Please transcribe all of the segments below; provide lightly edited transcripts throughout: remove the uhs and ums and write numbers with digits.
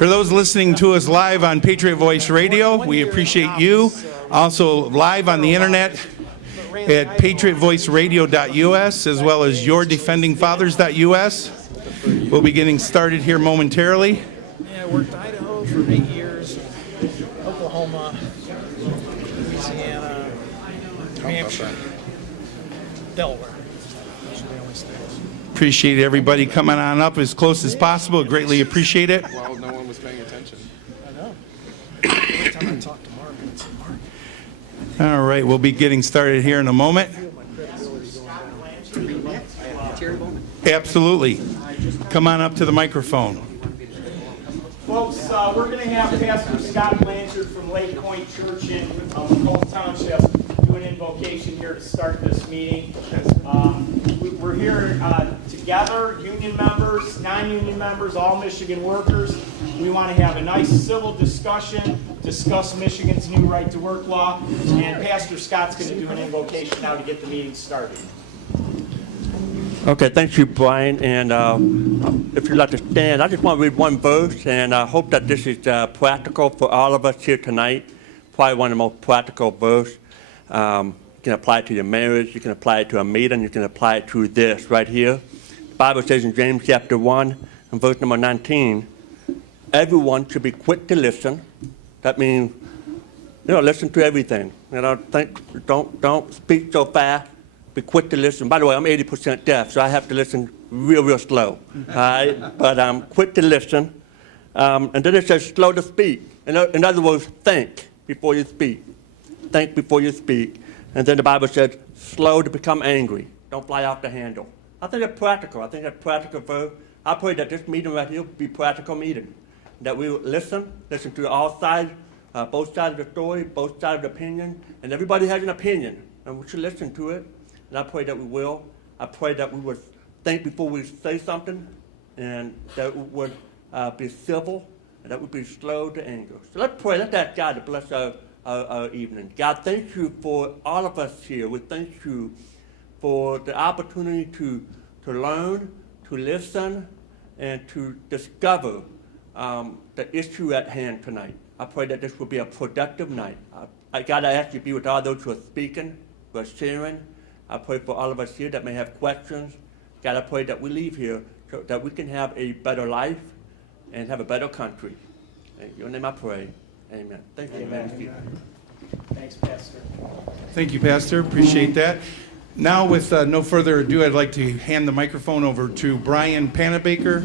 For those listening to us live on Patriot Voice Radio, we appreciate you. Also live on the internet at patriotvoiceradio.us, as well as yourdefendingfathers.us. We'll be getting started here momentarily. Yeah, I worked Idaho for 8 years, Oklahoma, Louisiana, New Hampshire, Delaware. Those are the only states. Appreciate everybody coming on up as close as possible. Greatly appreciate it. Well, no one was paying attention. I know. Every time I talk to Mark, it's Mark. All right, we'll be getting started here in a moment. Absolutely. Come on up to the microphone. Folks, we're going to have Pastor Scott Blanchard from Lake Point Church in Macomb Township do an invocation here to start this meeting. We're here together, union members, non-union members, all Michigan workers. We want to have a nice civil discussion, discuss Michigan's new right to work law, and Pastor Scott's going to do an invocation now to get the meeting started. Okay, thank you, Brian. And if you'd like to stand, I just want to read one verse, and I hope that this is practical for all of us here tonight. Probably one of the most practical verses. You can apply it to your marriage, you can apply it to a meeting, you can apply it to this right here. The Bible says in James chapter 1 and verse number 19, everyone should be quick to listen. That means, listen to everything. Don't speak so fast. Be quick to listen. By the way, I'm 80% deaf, so I have to listen real slow. All right? But I'm quick to listen. And then it says slow to speak. In other words, think before you speak. Think before you speak. And then the Bible says slow to become angry. Don't fly off the handle. I think that's practical. I think that's practical verb. I pray that this meeting right here will be a practical meeting. That we will listen to all sides, both sides of the story, both sides of the opinion. And everybody has an opinion, and we should listen to it. And I pray that we will. I pray that we would think before we say something, and that we would be civil, and that we would be slow to anger. So let's pray. Let's ask God to bless our evening. God, thank you for all of us here. We thank you for the opportunity to learn, to listen, and to discover the issue at hand tonight. I pray that this will be a productive night. God, I ask you to be with all those who are speaking, who are sharing. I pray for all of us here that may have questions. God, I pray that we leave here so that we can have a better life and have a better country. In your name I pray. Amen. Thank you. Amen. Thanks, Pastor. Thank you, Pastor. Appreciate that. Now, with no further ado, I'd like to hand the microphone over to Brian Panabaker,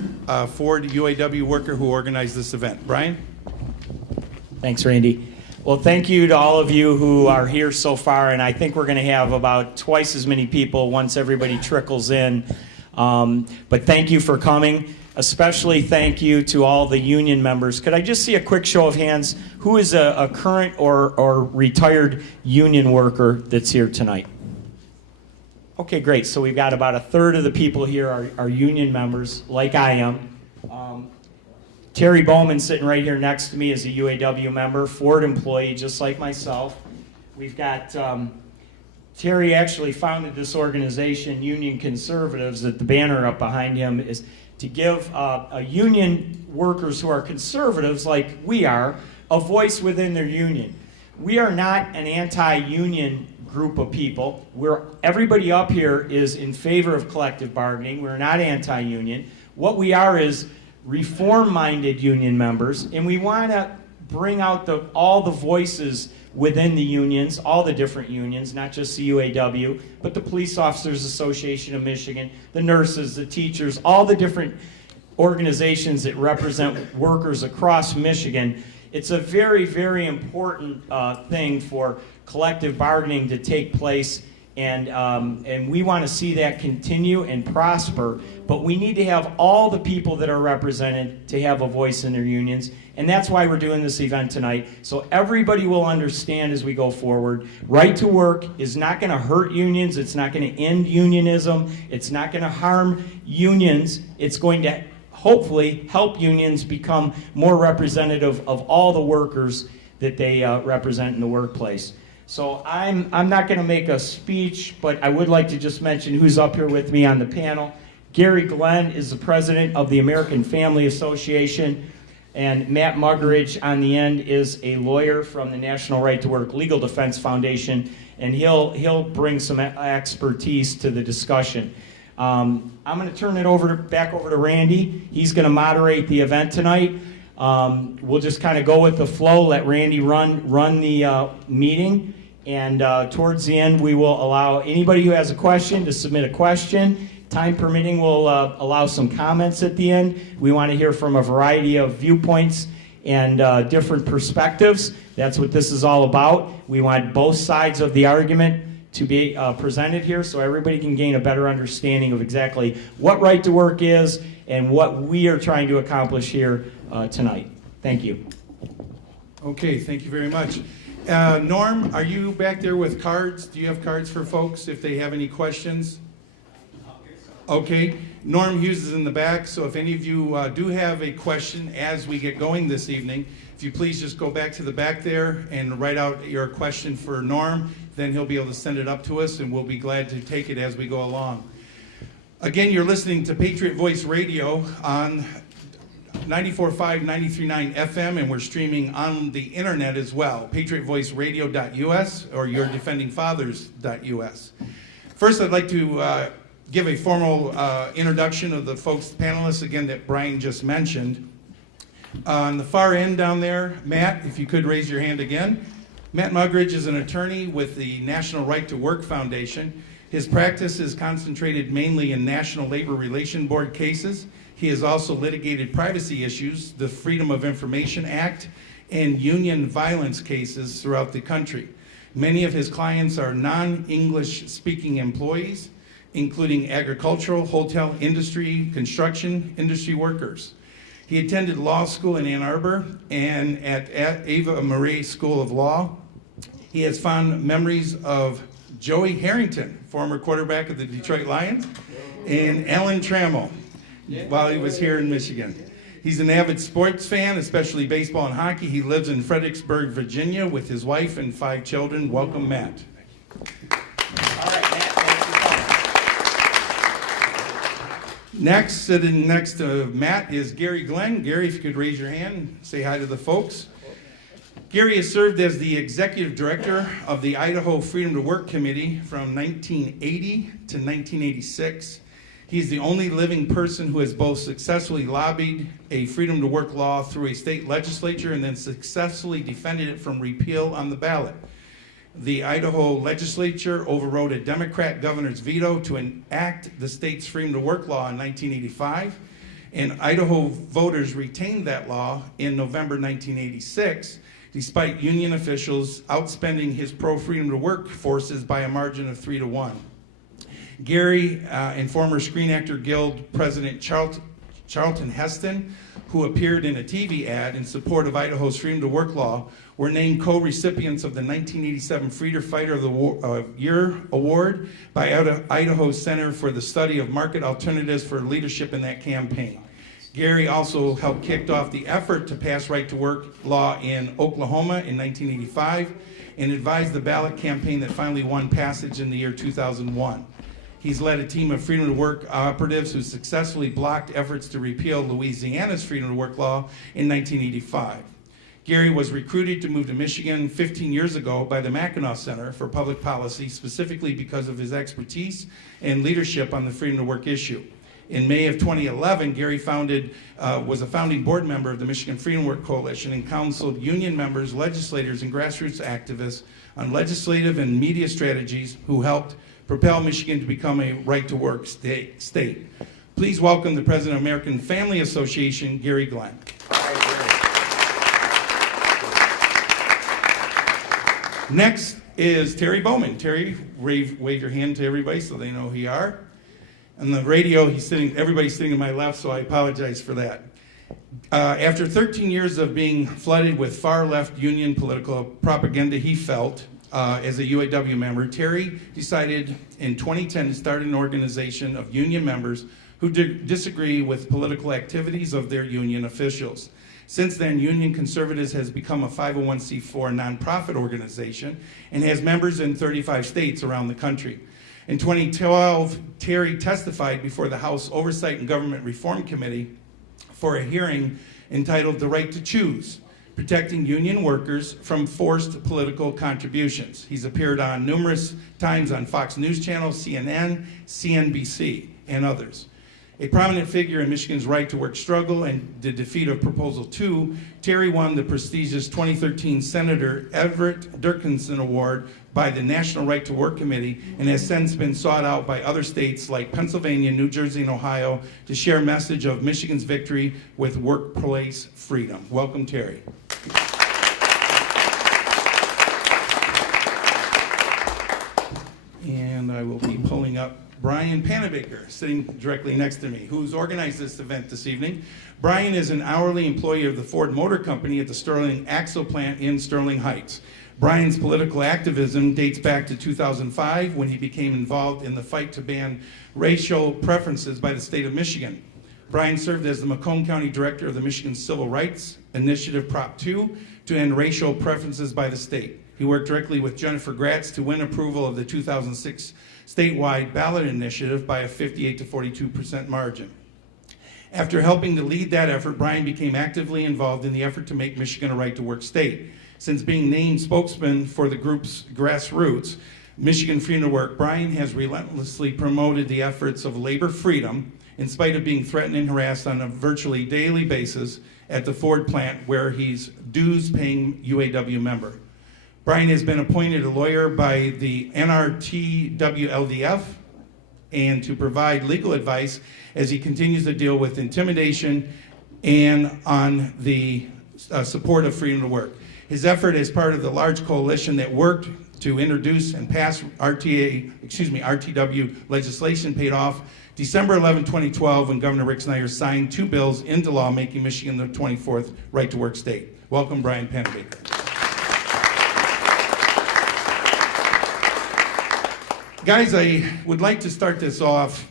Ford UAW worker who organized this event. Brian? Thanks, Randy. Well, thank you to all of you who are here so far, and I think we're going to have about twice as many people once everybody trickles in. But thank you for coming. Especially thank you to all the union members. Could I just see a quick show of hands? Who is a current or retired union worker that's here tonight? Okay, great. So we've got about a third of the people here are union members, like I am. Terry Bowman, sitting right here next to me, is a UAW member, Ford employee, just like myself. We've got Terry actually founded this organization, Union Conservatives, that the banner up behind him is to give union workers who are conservatives, like we are, a voice within their union. We are not an anti-union group of people. Everybody up here is in favor of collective bargaining. We're not anti-union. What we are is reform-minded union members, and we want to bring out all the voices within the unions, all the different unions, not just the UAW, but the Police Officers Association of Michigan, the nurses, the teachers, all the different organizations that represent workers across Michigan. It's a very, very important thing for collective bargaining to take place, and we want to see that continue and prosper, but we need to have all the people that are represented to have a voice in their unions, and that's why we're doing this event tonight, so everybody will understand as we go forward. Right to work is not going to hurt unions, it's not going to end unionism, it's not going to harm unions, it's going to hopefully help unions become more representative of all the workers that they represent in the workplace. So I'm not going to make a speech, but I would like to just mention who's up here with me on the panel. Gary Glenn is the president of the American Family Association. And Matt Muggeridge on the end is a lawyer from the National Right to Work Legal Defense Foundation, and he'll bring some expertise to the discussion. I'm going to turn it back over to Randy. He's going to moderate the event tonight. We'll just kind of go with the flow, let Randy run the meeting, and towards the end we will allow anybody who has a question to submit a question. Time permitting, we'll allow some comments at the end. We want to hear from a variety of viewpoints and different perspectives. That's what this is all about. We want both sides of the argument to be presented here so everybody can gain a better understanding of exactly what right to work is and what we are trying to accomplish here tonight. Thank you. Okay, thank you very much. Norm, are you back there with cards? Do you have cards for folks if they have any questions? Okay, Norm Hughes is in the back, so if any of you do have a question as we get going this evening, if you please just go back to the back there and write out your question for Norm, then he'll be able to send it up to us and we'll be glad to take it as we go along. Again, you're listening to Patriot Voice Radio on 94.5, 93.9 FM, and we're streaming on the internet as well, patriotvoiceradio.us or yourdefendingfathers.us. First, I'd like to give a formal introduction of the folks, panelists, again, that Brian just mentioned. On the far end down there, Matt, if you could raise your hand again. Matt Muggeridge is an attorney with the National Right to Work Foundation. His practice is concentrated mainly in National Labor Relations Board cases. He has also litigated privacy issues, the Freedom of Information Act, and union violence cases throughout the country. Many of his clients are non-English speaking employees, including agricultural, hotel industry, construction industry workers. He attended law school in Ann Arbor and at Ava Marie School of Law. He has fond memories of Joey Harrington, former quarterback of the Detroit Lions, and Alan Trammell while he was here in Michigan. He's an avid sports fan, especially baseball and hockey. He lives in Fredericksburg, Virginia with his wife and 5 children. Welcome, Matt. Next, sitting next to Matt is Gary Glenn. Gary, if you could raise your hand, say hi to the folks. Gary has served as the executive director of the Idaho Freedom to Work Committee from 1980 to 1986. He's the only living person who has both successfully lobbied a freedom to work law through a state legislature and then successfully defended it from repeal on the ballot. The Idaho legislature overrode a Democrat governor's veto to enact the state's freedom to work law in 1985, and Idaho voters retained that law in November 1986, despite union officials outspending his pro-freedom to work forces by a margin of 3-1. Gary and former Screen Actor Guild President Charlton Heston, who appeared in a TV ad in support of Idaho's freedom to work law, were named co-recipients of the 1987 Freedom Fighter of the Year Award by Idaho's Center for the Study of Market Alternatives for leadership in that campaign. Gary also helped kick off the effort to pass right to work law in Oklahoma in 1985 and advised the ballot campaign that finally won passage in the year 2001. He's led a team of freedom to work operatives who successfully blocked efforts to repeal Louisiana's freedom to work law in 1985. Gary was recruited to move to Michigan 15 years ago by the Mackinac Center for Public Policy, specifically because of his expertise and leadership on the freedom to work issue. In May of 2011, Gary was a founding board member of the Michigan Freedom Work Coalition and counseled union members, legislators, and grassroots activists on legislative and media strategies who helped propel Michigan to become a right-to-work state. Please welcome the president of American Family Association, Gary Glenn. Next is Terry Bowman. Terry, wave your hand to everybody so they know who you are. On the radio, everybody's sitting to my left, so I apologize for that. After 13 years of being flooded with far-left union political propaganda, he felt, as a UAW member, Terry decided in 2010 to start an organization of union members who disagree with political activities of their union officials. Since then, Union Conservatives has become a 501c4 nonprofit organization and has members in 35 states around the country. In 2012, Terry testified before the House Oversight and Government Reform Committee for a hearing entitled The Right to Choose, Protecting Union Workers from Forced Political Contributions. He's appeared on numerous times on Fox News Channel, CNN, CNBC, and others. A prominent figure in Michigan's right to work struggle and the defeat of Proposal 2, Terry won the prestigious 2013 Senator Everett Dirksenson Award by the National Right to Work Committee and has since been sought out by other states like Pennsylvania, New Jersey, and Ohio to share a message of Michigan's victory with workplace freedom. Welcome, Terry. And I will be pulling up Brian Panabaker, sitting directly next to me, who's organized this event this evening. Brian is an hourly employee of the Ford Motor Company at the Sterling Axle plant in Sterling Heights. Brian's political activism dates back to 2005 when he became involved in the fight to ban racial preferences by the state of Michigan. Brian served as the Macomb County Director of the Michigan Civil Rights Initiative Prop 2 to end racial preferences by the state. He worked directly with Jennifer Gratz to win approval of the 2006 statewide ballot initiative by a 58 to 42% margin. After helping to lead that effort, Brian became actively involved in the effort to make Michigan a right-to-work state. Since being named spokesman for the group's grassroots, Michigan Freedom to Work, Brian has relentlessly promoted the efforts of labor freedom in spite of being threatened and harassed on a virtually daily basis at the Ford plant where he's dues-paying UAW member. Brian has been appointed a lawyer by the RTW and to provide legal advice as he continues to deal with intimidation and on the support of freedom to work. His effort as part of the large coalition that worked to introduce and pass RTW legislation paid off December 11, 2012, when Governor Rick Snyder signed 2 bills into law making Michigan the 24th right-to-work state. Welcome, Brian Panabaker. Guys, I would like to start this off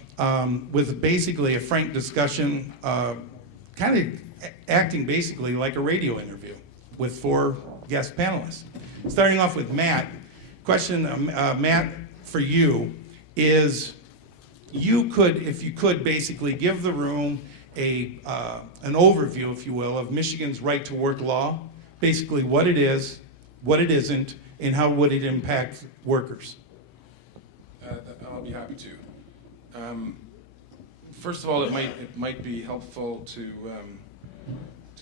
with basically a frank discussion, kind of acting basically like a radio interview with 4 guest panelists. Starting off with Matt. Question, Matt, for you is, if you could basically give the room an overview, if you will, of Michigan's right-to-work law, basically what it is, what it isn't, and how would it impact workers? I'll be happy to. First of all, it might be helpful to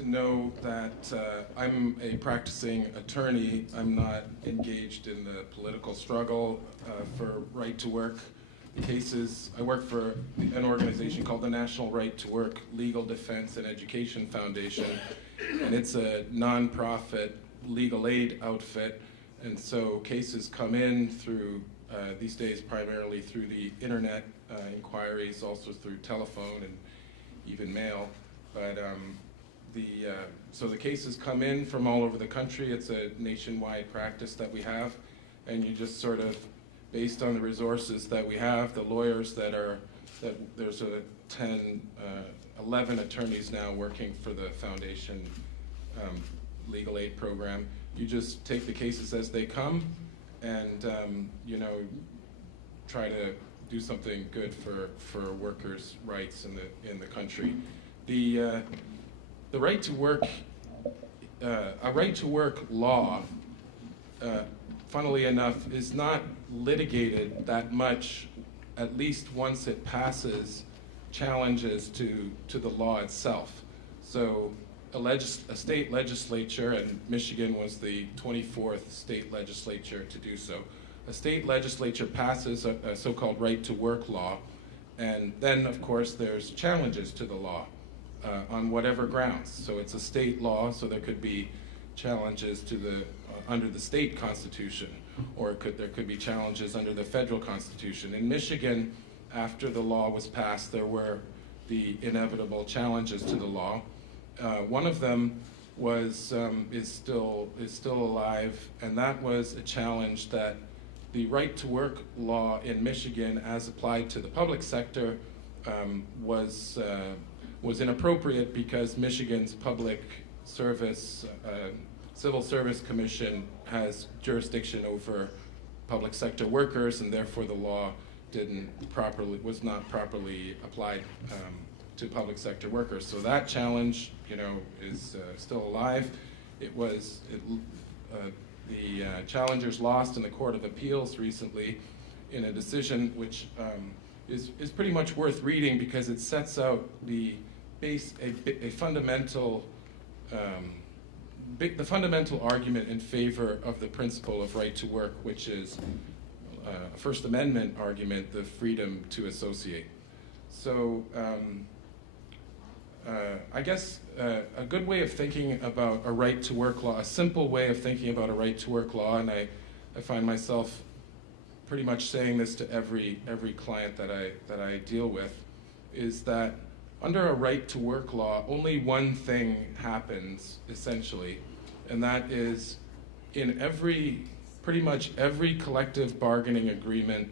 know that I'm a practicing attorney. I'm not engaged in the political struggle for right to work cases. I work for an organization called the National Right to Work Legal Defense and Education Foundation, and it's a nonprofit legal aid outfit. And so cases come in through these days primarily through the internet inquiries, also through telephone and even mail. But so the cases come in from all over the country. It's a nationwide practice that we have, and you just sort of, based on the resources that we have, the lawyers that there's 11 attorneys now working for the foundation legal aid program. You just take the cases as they come, and try to do something good for workers' rights in the country. The right to work, a right to work law, funnily enough, is not litigated that much, at least once it passes challenges to the law itself. So a state legislature, and Michigan was the 24th state legislature to do so. A state legislature passes a so-called right-to-work law, and then, of course, there's challenges to the law on whatever grounds. So it's a state law, so there could be challenges to under the state constitution, or there could be challenges under the federal constitution. In Michigan, after the law was passed, there were the inevitable challenges to the law. One of them was is still alive, and that was a challenge that the right-to-work law in Michigan, as applied to the public sector, was inappropriate because Michigan's public service Civil Service Commission has jurisdiction over public sector workers, and therefore the law was not properly applied to public sector workers. So that challenge, is still alive. The challengers lost in the Court of Appeals recently in a decision which is pretty much worth reading because it sets out the fundamental argument in favor of the principle of right to work, which is a First Amendment argument, the freedom to associate. So I guess a good way of thinking about a right to work law, a simple way of thinking about a right to work law, and I find myself pretty much saying this to every client that I deal with, is that under a right to work law, only one thing happens essentially, and that is in pretty much every collective bargaining agreement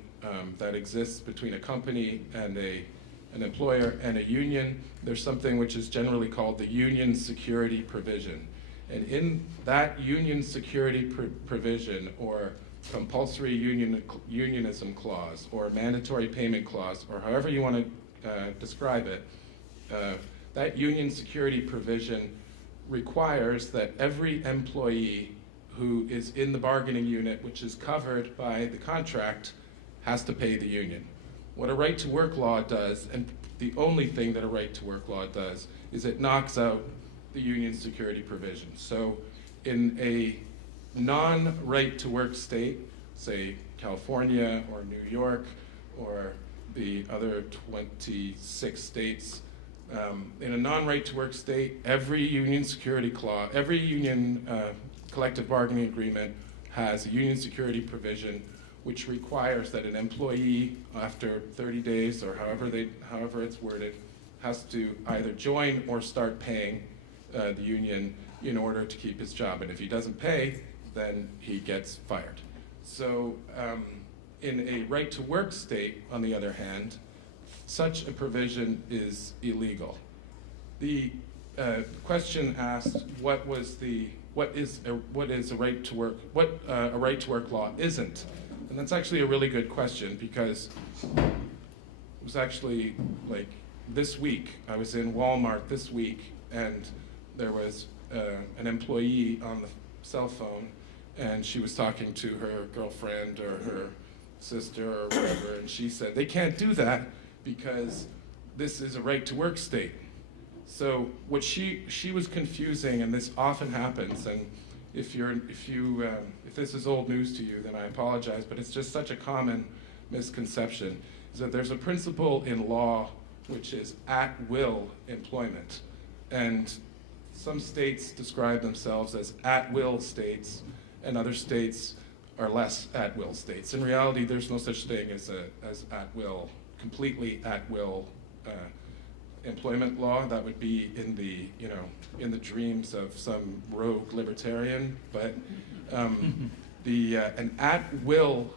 that exists between a company and an employer and a union, there's something which is generally called the union security provision. And in that union security provision, or compulsory unionism clause, or mandatory payment clause, or however you want to describe it, that union security provision requires that every employee who is in the bargaining unit, which is covered by the contract, has to pay the union. What a right to work law does, and the only thing that a right to work law does, is it knocks out the union security provision. So in a non-right to work state, say California or New York or the other 26 states, in a non-right to work state, every union security clause, every union collective bargaining agreement has a union security provision which requires that an employee, after 30 days or however it's worded, has to either join or start paying the union in order to keep his job. And if he doesn't pay, then he gets fired. So in a right to work state, on the other hand, such a provision is illegal. The question asked, what is a right to work? What a right to work law isn't? And that's actually a really good question, because it was actually like this week. I was in Walmart this week, and there was an employee on the cell phone, and she was talking to her girlfriend or her sister or whatever, and she said, they can't do that because this is a right to work state. So what she was confusing, and this often happens, and if this is old news to you, then I apologize, but it's just such a common misconception, is that there's a principle in law which is at-will employment. And some states describe themselves as at-will states, and other states are less at-will states. In reality, there's no such thing as at-will, completely at-will employment law. That would be in the dreams of some rogue libertarian. But an at-will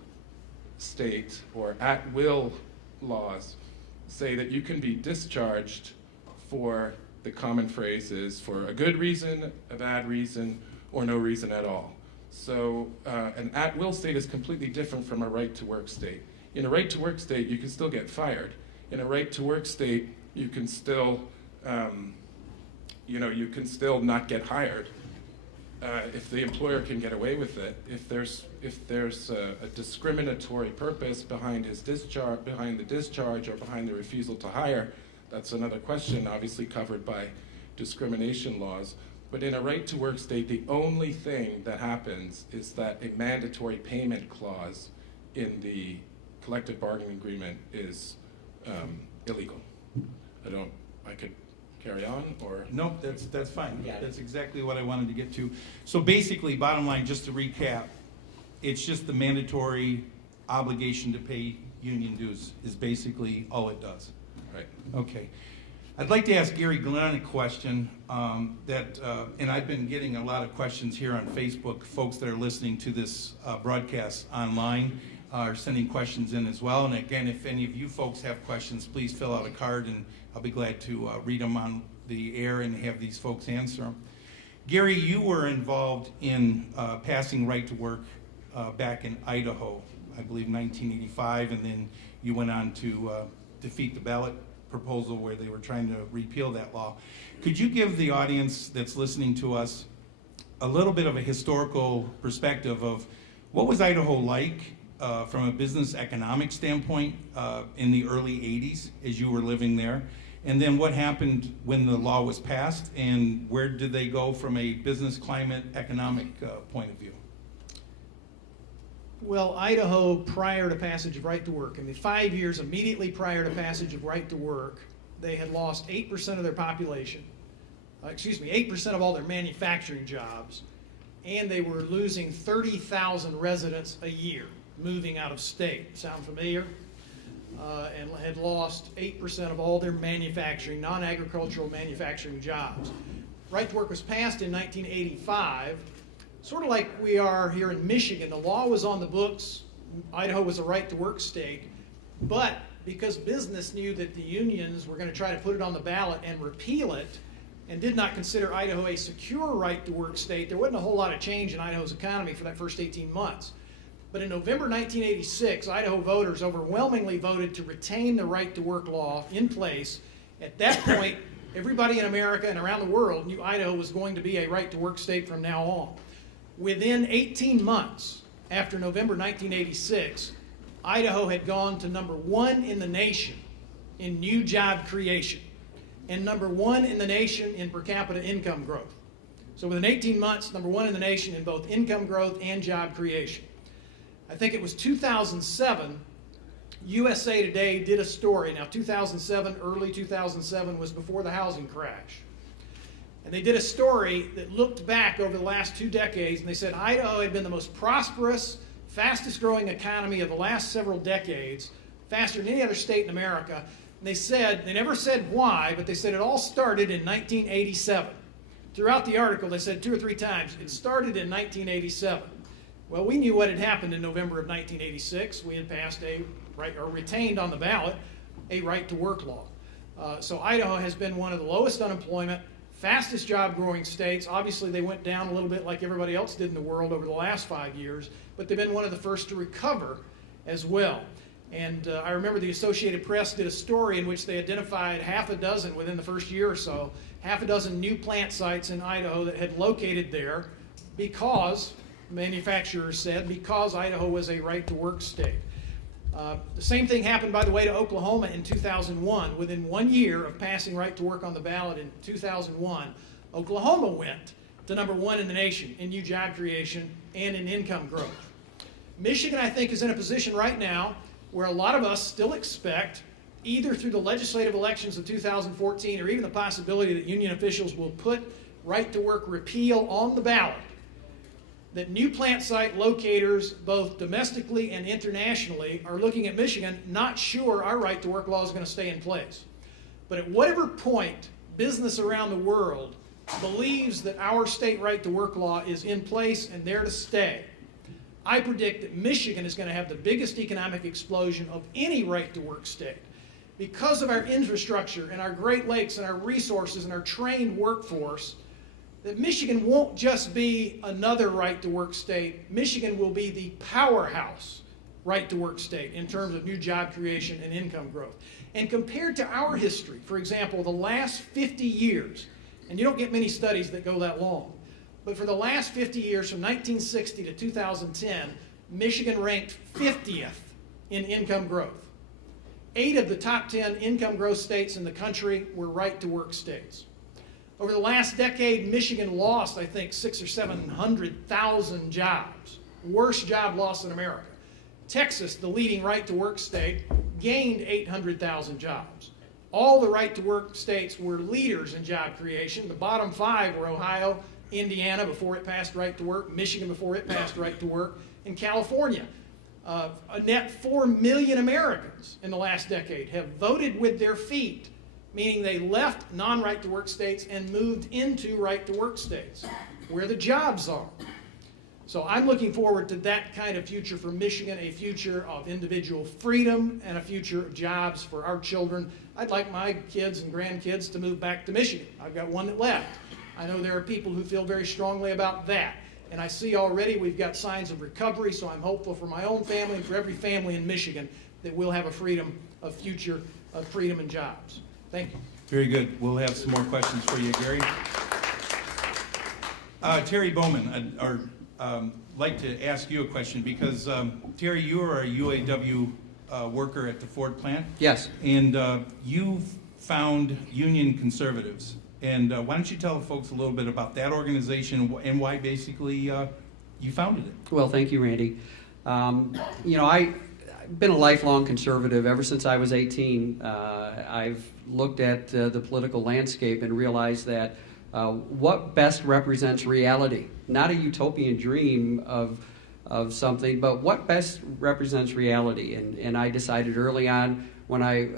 state, or at-will laws, say that you can be discharged for, the common phrase is, for a good reason, a bad reason, or no reason at all. So an at-will state is completely different from a right-to-work state. In a right-to-work state, you can still get fired. In a right-to-work state, you can still, you can still not get hired if the employer can get away with it. If there's a discriminatory purpose behind the discharge, or behind the refusal to hire, that's another question, obviously covered by discrimination laws. But in a right-to-work state, the only thing that happens is that a mandatory payment clause in the collective bargaining agreement is illegal. I could carry on, or? No, that's fine. That's exactly what I wanted to get to. So basically, bottom line, just to recap, it's just the mandatory obligation to pay union dues is basically all it does. Right. Okay. I'd like to ask Gary Glenn a question and I've been getting a lot of questions here on Facebook. Folks that are listening to this broadcast online are sending questions in as well. And again, if any of you folks have questions, please fill out a card, and I'll be glad to read them on the air and have these folks answer them. Gary, you were involved in passing right to work back in Idaho, I believe 1985, and then you went on to defeat the ballot proposal where they were trying to repeal that law. Could you give the audience that's listening to us a little bit of a historical perspective of what was Idaho like from a business economic standpoint in the early 80s as you were living there? And then what happened when the law was passed, and where did they go from a business climate economic point of view? Well, Idaho, prior to passage of right to work, in the 5 years immediately prior to passage of right to work, they had lost 8% of their population, 8% of all their manufacturing jobs, and they were losing 30,000 residents a year moving out of state. Sound familiar? And had lost 8% of all their manufacturing, non-agricultural manufacturing jobs. Right to work was passed in 1985, sort of like we are here in Michigan. The law was on the books. Idaho was a right to work state, but because business knew that the unions were going to try to put it on the ballot and repeal it, and did not consider Idaho a secure right to work state, there wasn't a whole lot of change in Idaho's economy for that first 18 months. But in November 1986, Idaho voters overwhelmingly voted to retain the right to work law in place. At that point, everybody in America and around the world knew Idaho was going to be a right to work state from now on. Within 18 months after November 1986, Idaho had gone to #1 in the nation in new job creation and #1 in the nation in per capita income growth. So within 18 months, #1 in the nation in both income growth and job creation. I think it was 2007, USA Today did a story. Now 2007, early 2007 was before the housing crash. And they did a story that looked back over the last 2 decades, and they said Idaho had been the most prosperous, fastest growing economy of the last several decades, faster than any other state in America. And they said, they never said why, but they said it all started in 1987. Throughout the article, they said 2 or 3 times, it started in 1987. Well, we knew what had happened in November of 1986. We had passed or retained on the ballot a right to work law. So Idaho has been one of the lowest unemployment, fastest job growing states. Obviously, they went down a little bit like everybody else did in the world over the last 5 years, but they've been one of the first to recover as well. And I remember the Associated Press did a story in which they identified half a dozen within the first year or so, half a dozen new plant sites in Idaho that had located there because, manufacturers said, because Idaho was a right to work state. The same thing happened, by the way, to Oklahoma in 2001. Within 1 year of passing right to work on the ballot in 2001, Oklahoma went to #1 in the nation in new job creation and in income growth. Michigan, I think, is in a position right now where a lot of us still expect, either through the legislative elections of 2014 or even the possibility that union officials will put right to work repeal on the ballot, that new plant site locators, both domestically and internationally, are looking at Michigan, not sure our right to work law is going to stay in place. But at whatever point business around the world believes that our state right to work law is in place and there to stay, I predict that Michigan is going to have the biggest economic explosion of any right to work state. Because of our infrastructure and our Great Lakes and our resources and our trained workforce, that Michigan won't just be another right to work state. Michigan will be the powerhouse right to work state in terms of new job creation and income growth. And compared to our history, for example, the last 50 years, and you don't get many studies that go that long, but for the last 50 years, from 1960 to 2010, Michigan ranked 50th in income growth. 8 of the top 10 income growth states in the country were right to work states. Over the last decade, Michigan lost, I think, 600,000 or 700,000 jobs. Worst job loss in America. Texas, the leading right-to-work state, gained 800,000 jobs. All the right-to-work states were leaders in job creation. The bottom 5 were Ohio, Indiana before it passed right-to-work, Michigan before it passed right-to-work, and California. A net 4 million Americans in the last decade have voted with their feet, meaning they left non-right-to-work states and moved into right-to-work states, where the jobs are. So I'm looking forward to that kind of future for Michigan, a future of individual freedom and a future of jobs for our children. I'd like my kids and grandkids to move back to Michigan. I've got one that left. I know there are people who feel very strongly about that. And I see already we've got signs of recovery, so I'm hopeful for my own family and for every family in Michigan that we'll have a freedom of future of freedom and jobs. Thank you. Very good. We'll have some more questions for you, Gary. Terry Bowman, I'd like to ask you a question because, Terry, you are a UAW worker at the Ford plant. Yes. And you found Union Conservatives. And why don't you tell the folks a little bit about that organization and why basically you founded it? Well, thank you, Randy. You know, I've been a lifelong conservative ever since I was 18. I've looked at the political landscape and realized that what best represents reality, not a utopian dream of something, but what best represents reality. And I decided early on when I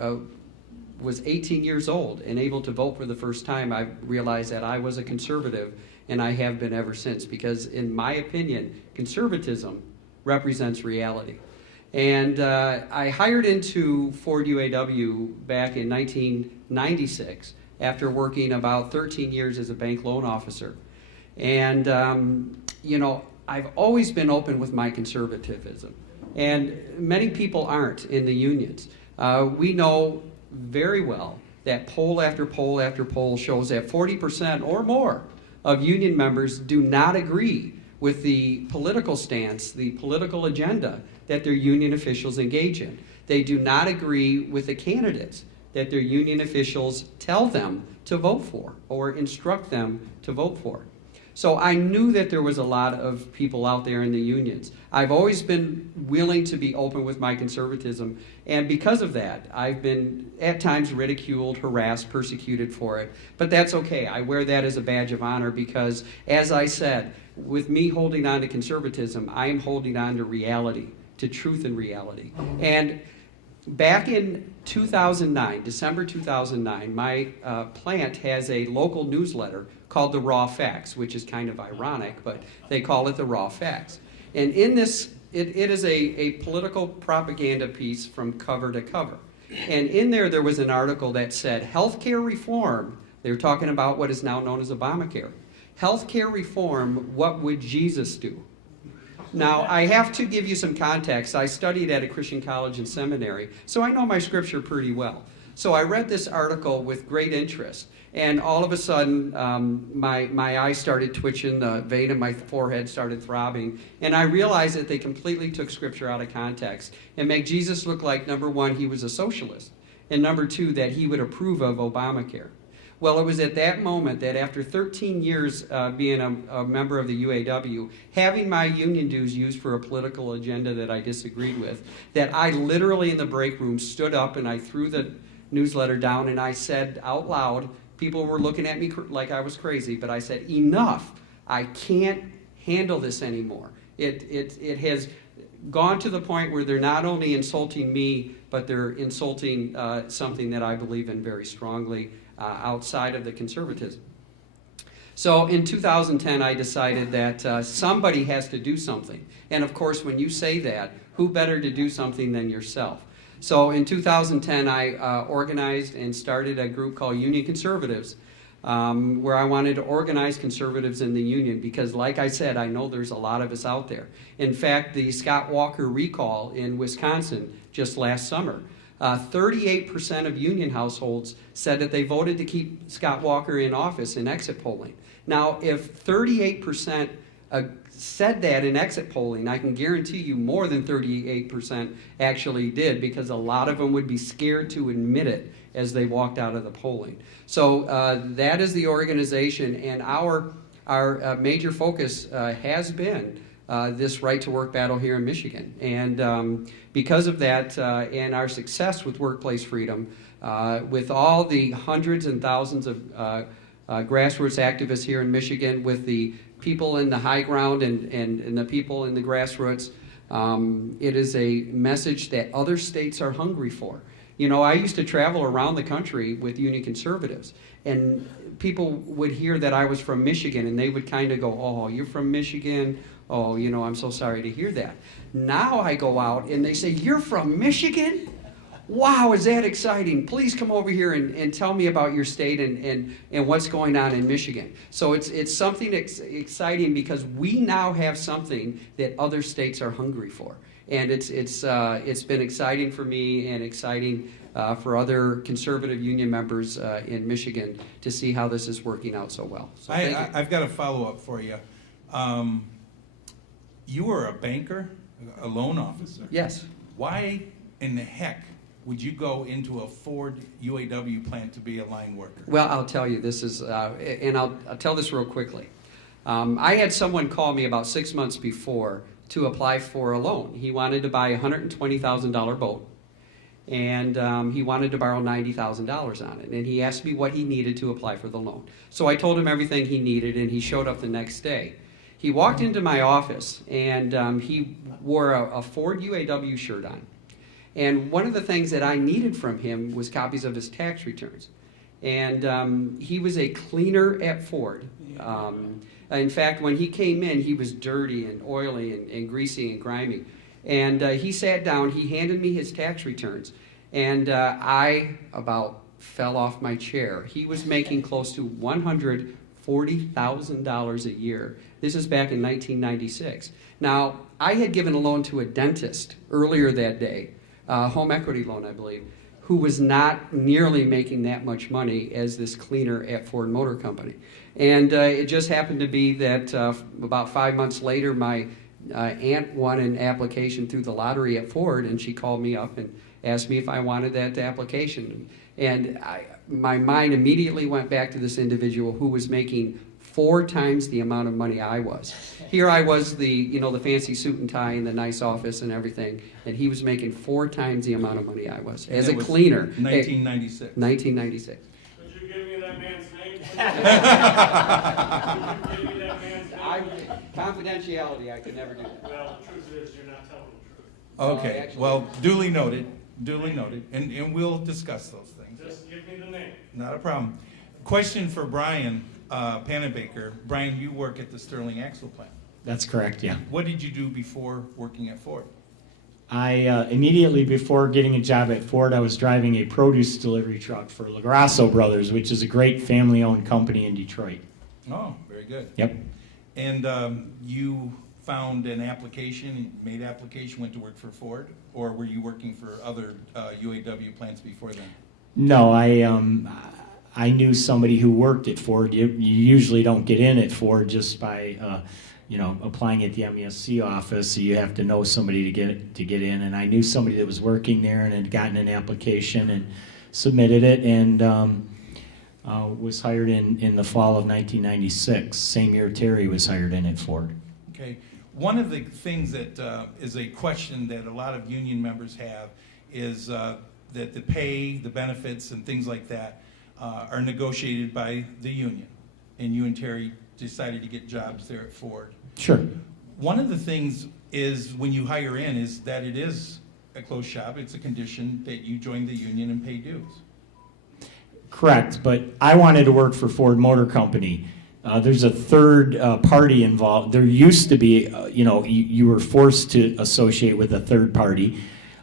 was 18 years old and able to vote for the first time, I realized that I was a conservative, and I have been ever since, because in my opinion, conservatism represents reality. And I hired into Ford UAW back in 1996 after working about 13 years as a bank loan officer. And, you know, I've always been open with my conservatism. And many people aren't in the unions. We know very well that poll after poll after poll shows that 40% or more of union members do not agree with the political stance, the political agenda that their union officials engage in. They do not agree with the candidates that their union officials tell them to vote for or instruct them to vote for. So I knew that there was a lot of people out there in the unions. I've always been willing to be open with my conservatism, and because of that, I've been at times ridiculed, harassed, persecuted for it. But that's okay. I wear that as a badge of honor because, as I said, with me holding on to conservatism, I am holding on to reality, to truth and reality. And back in 2009, December 2009, my plant has a local newsletter called the Raw Facts, which is kind of ironic, but they call it the Raw Facts. And in this, it is a political propaganda piece from cover to cover. And in there was an article that said, healthcare reform, they were talking about what is now known as Obamacare. Healthcare reform, what would Jesus do? Now, I have to give you some context. I studied at a Christian college and seminary, so I know my scripture pretty well. So I read this article with great interest, and all of a sudden, my eyes started twitching, the vein in my forehead started throbbing, and I realized that they completely took scripture out of context and make Jesus look like, number one, he was a socialist, and number two, that he would approve of Obamacare. Well, it was at that moment that after 13 years being a member of the UAW, having my union dues used for a political agenda that I disagreed with, that I literally in the break room stood up and I threw the newsletter down and I said out loud, people were looking at me like I was crazy, but I said, enough, I can't handle this anymore. It has gone to the point where they're not only insulting me, but they're insulting something that I believe in very strongly, outside of the conservatism. So in 2010, I decided that somebody has to do something. And of course, when you say that, who better to do something than yourself? So in 2010, I organized and started a group called Union Conservatives, where I wanted to organize conservatives in the union because, like I said, I know there's a lot of us out there. In fact, the Scott Walker recall in Wisconsin just last summer, 38% of union households said that they voted to keep Scott Walker in office in exit polling. Now, if 38% said that in exit polling, I can guarantee you more than 38% actually did, because a lot of them would be scared to admit it as they walked out of the polling. So that is the organization, and our major focus has been this right-to-work battle here in Michigan. And because of that and our success with workplace freedom, with all the hundreds and thousands of grassroots activists here in Michigan, with the people in the high ground and the people in the grassroots, it is a message that other states are hungry for. You know, I used to travel around the country with Union Conservatives, and people would hear that I was from Michigan, and they would kind of go, oh, you're from Michigan? Oh, you know, I'm so sorry to hear that. Now I go out, and they say, you're from Michigan? Wow, is that exciting? Please come over here and tell me about your state and what's going on in Michigan. So it's something exciting because we now have something that other states are hungry for. And it's been exciting for me and exciting for other conservative union members in Michigan to see how this is working out so well. So thank you. I've got a follow-up for you. You were a banker, a loan officer. Yes. Why in the heck would you go into a Ford UAW plant to be a line worker? Well, I'll tell you, this is, and I'll tell this real quickly. I had someone call me about 6 months before to apply for a loan. He wanted to buy a $120,000 boat, and he wanted to borrow $90,000 on it. And he asked me what he needed to apply for the loan. So I told him everything he needed, and he showed up the next day. He walked into my office, and he wore a Ford UAW shirt on. And one of the things that I needed from him was copies of his tax returns. And he was a cleaner at Ford. In fact, when he came in, he was dirty and oily and greasy and grimy. And he sat down, he handed me his tax returns, and I about fell off my chair. He was making close to $140,000 a year. This is back in 1996. Now, I had given a loan to a dentist earlier that day, home equity loan, I believe, who was not nearly making that much money as this cleaner at Ford Motor Company. And it just happened to be that about 5 months later, my aunt won an application through the lottery at Ford, and she called me up and asked me if I wanted that application. And my mind immediately went back to this individual who was making 4 times the amount of money I was. Here I was, the fancy suit and tie and the nice office and everything, and he was making 4 times the amount of money I was as a cleaner. 1996. 1996. Could you give me that man's name? Could you give me that man's name? Confidentiality, I could never do that. Well, the truth is, you're not telling the truth. Okay, actually- well, duly noted, and we'll discuss those things. Just give me the name. Not a problem. Question for Brian Panabaker. Brian, you work at the Sterling Axle plant. That's correct, yeah. What did you do before working at Ford? I immediately before getting a job at Ford, I was driving a produce delivery truck for LaGrasso Brothers, which is a great family-owned company in Detroit. Oh, very good. Yep. And you found an application, made application, went to work for Ford, or were you working for other UAW plants before then? No, I knew somebody who worked at Ford. You usually don't get in at Ford just by applying at the MESC office. So you have to know somebody to get in. And I knew somebody that was working there and had gotten an application and submitted it, and was hired in the fall of 1996. Same year Terry was hired in at Ford. Okay. One of the things that is a question that a lot of union members have is that the pay, the benefits, and things like that are negotiated by the union. And you and Terry decided to get jobs there at Ford. Sure. One of the things is when you hire in is that it is a closed shop. It's a condition that you join the union and pay dues. Correct, but I wanted to work for Ford Motor Company. There's a third party involved. There used to be, you were forced to associate with a third party,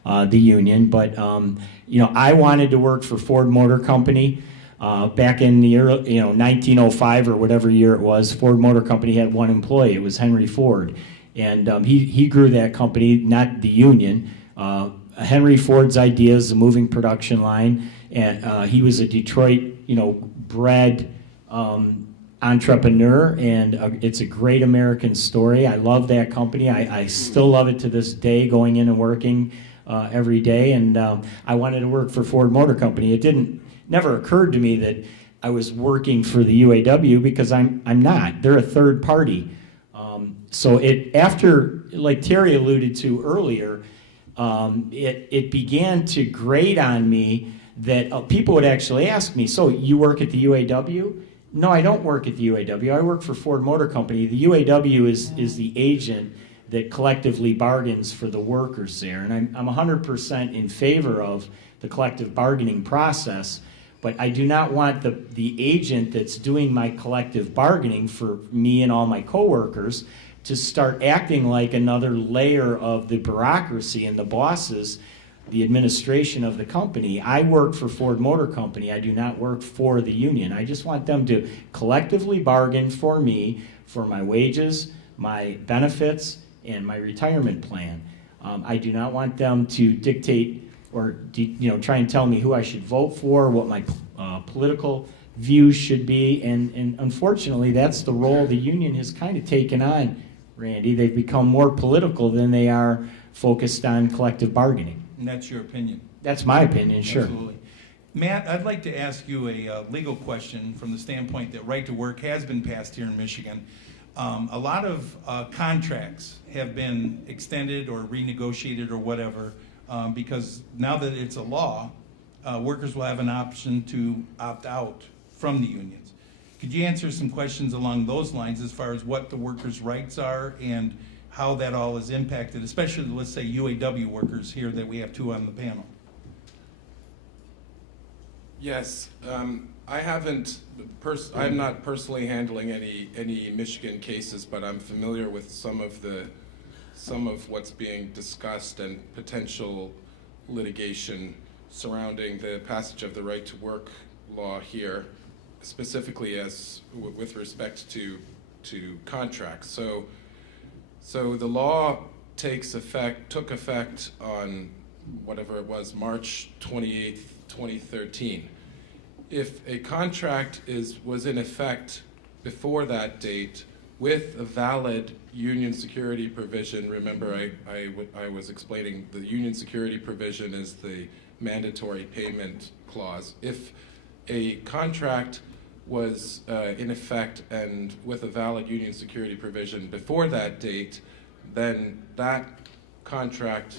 the union, but, I wanted to work for Ford Motor Company. Back in the early, 1905 or whatever year it was, Ford Motor Company had one employee. It was Henry Ford, and he grew that company, not the union. Henry Ford's ideas, the moving production line, and he was a Detroit, bred entrepreneur, and it's a great American story. I love that company. I still love it to this day, going in and working every day, and I wanted to work for Ford Motor Company. It never occurred to me that I was working for the UAW, because I'm not. They're a third party. So after, like Terry alluded to earlier, it began to grate on me that people would actually ask me, so you work at the UAW? No, I don't work at the UAW. I work for Ford Motor Company. The UAW is the agent that collectively bargains for the workers there. And I'm 100% in favor of the collective bargaining process, but I do not want the agent that's doing my collective bargaining for me and all my coworkers to start acting like another layer of the bureaucracy and the bosses, the administration of the company. I work for Ford Motor Company. I do not work for the union. I just want them to collectively bargain for me for my wages, my benefits, and my retirement plan. I do not want them to dictate or try and tell me who I should vote for, what my political views should be, and unfortunately, that's the role the union has kind of taken on, Randy. They've become more political than they are focused on collective bargaining. And that's your opinion? That's my opinion, sure. Absolutely. Matt, I'd like to ask you a legal question from the standpoint that right to work has been passed here in Michigan. A lot of contracts have been extended or renegotiated or whatever because now that it's a law, workers will have an option to opt out from the unions. Could you answer some questions along those lines as far as what the workers' rights are and how that all is impacted, especially, let's say, UAW workers here that we have two on the panel? Yes, I'm not personally handling any Michigan cases, but I'm familiar with some of what's being discussed and potential litigation surrounding the passage of the right to work law here, specifically with respect to contracts. So the law took effect on whatever it was, March 28th, 2013. If a contract was in effect before that date with a valid union security provision, remember I was explaining the union security provision is the mandatory payment clause. If a contract was in effect and with a valid union security provision before that date, then that contract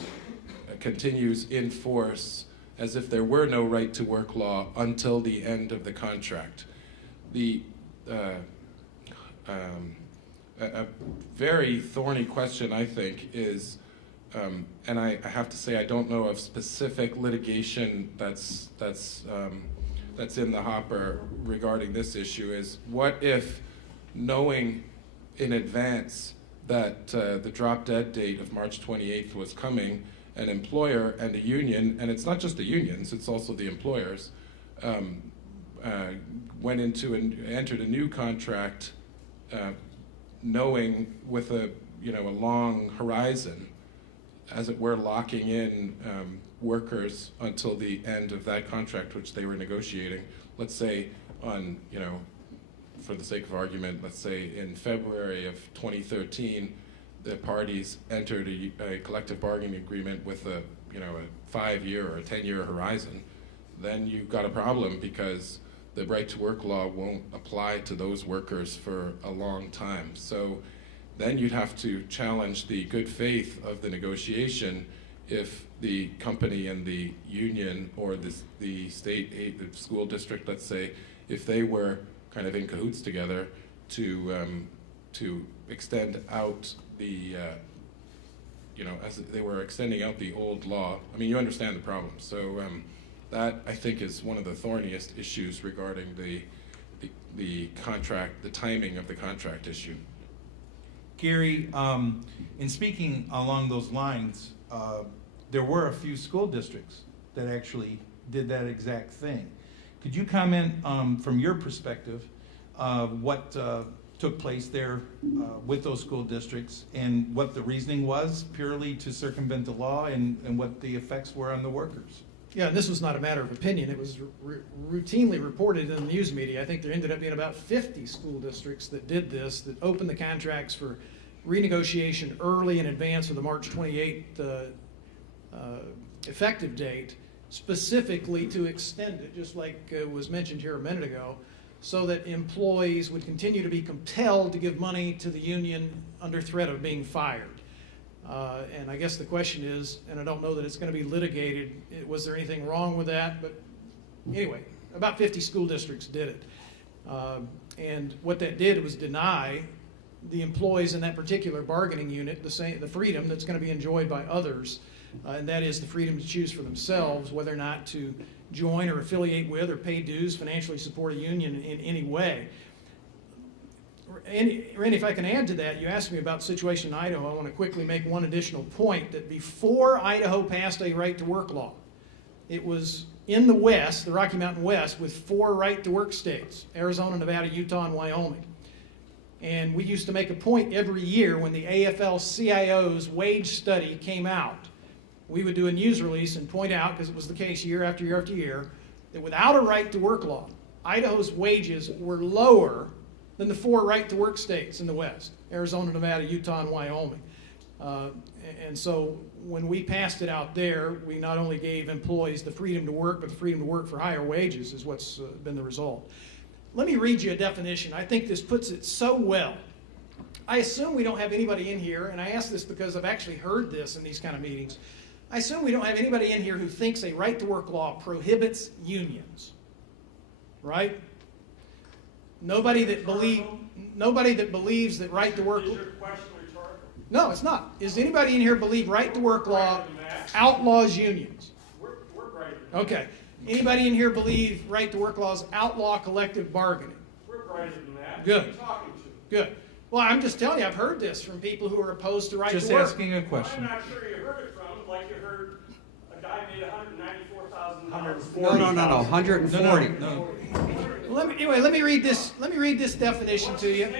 continues in force as if there were no right to work law until the end of the contract. A very thorny question, I think, is, and I have to say I don't know of specific litigation that's in the hopper regarding this issue, is what if, knowing in advance that the drop-dead date of March 28th was coming, an employer and a union, and it's not just the unions, it's also the employers, went into and entered a new contract knowing with a long horizon, as it were, locking in workers until the end of that contract which they were negotiating. Let's say on, for the sake of argument, let's say in February of 2013, the parties entered a collective bargaining agreement with a 5-year or a 10-year horizon. Then you've got a problem because the right to work law won't apply to those workers for a long time. So then you'd have to challenge the good faith of the negotiation if the company and the union or the state the school district, let's say, if they were kind of in cahoots together to extend out the, as they were extending out the old law. I mean, you understand the problem. So that, I think, is one of the thorniest issues regarding the contract, the timing of the contract issue. Gary, in speaking along those lines, there were a few school districts that actually did that exact thing. Could you comment from your perspective what took place there with those school districts and what the reasoning was purely to circumvent the law and what the effects were on the workers? Yeah, this was not a matter of opinion. It was routinely reported in the news media. I think there ended up being about 50 school districts that did this, that opened the contracts for renegotiation early in advance of the March 28th effective date, specifically to extend it, just like was mentioned here a minute ago, so that employees would continue to be compelled to give money to the union under threat of being fired. And I guess the question is, and I don't know that it's going to be litigated, was there anything wrong with that? But anyway, about 50 school districts did it. And what that did was deny the employees in that particular bargaining unit the freedom that's going to be enjoyed by others, and that is the freedom to choose for themselves whether or not to join or affiliate with or pay dues, financially support a union in any way. Randy, if I can add to that, you asked me about the situation in Idaho. I want to quickly make one additional point, that before Idaho passed a right-to-work law, it was in the West, the Rocky Mountain West, with 4 right-to-work states: Arizona, Nevada, Utah, and Wyoming. And we used to make a point every year when the AFL-CIO's wage study came out. we would do a news release and point out, because it was the case year after year after year, that without a right-to-work law, Idaho's wages were lower than the 4 right-to-work states in the West: Arizona, Nevada, Utah, and Wyoming. And so when we passed it out there, we not only gave employees the freedom to work, but the freedom to work for higher wages is what's been the result. Let me read you a definition. I think this puts it so well. I assume we don't have anybody in here, and I ask this because I've actually heard this in these kind of meetings. I assume we don't have anybody in here who thinks a right-to-work law prohibits unions, right? Nobody that believes that right-to-work. Is your question rhetorical? No, it's not. Does anybody in here believe right-to-work law outlaws unions? We're brighter than that. Okay. Anybody in here believe right-to-work laws outlaw collective bargaining? We're brighter than that. Good. Who are you talking to? Good. Well, I'm just telling you, I've heard this from people who are opposed to right-to-work. Just asking a I'm question. not sure you heard it from, like you heard a guy made $194,000. No, 140. No. Well, let me read this definition to you.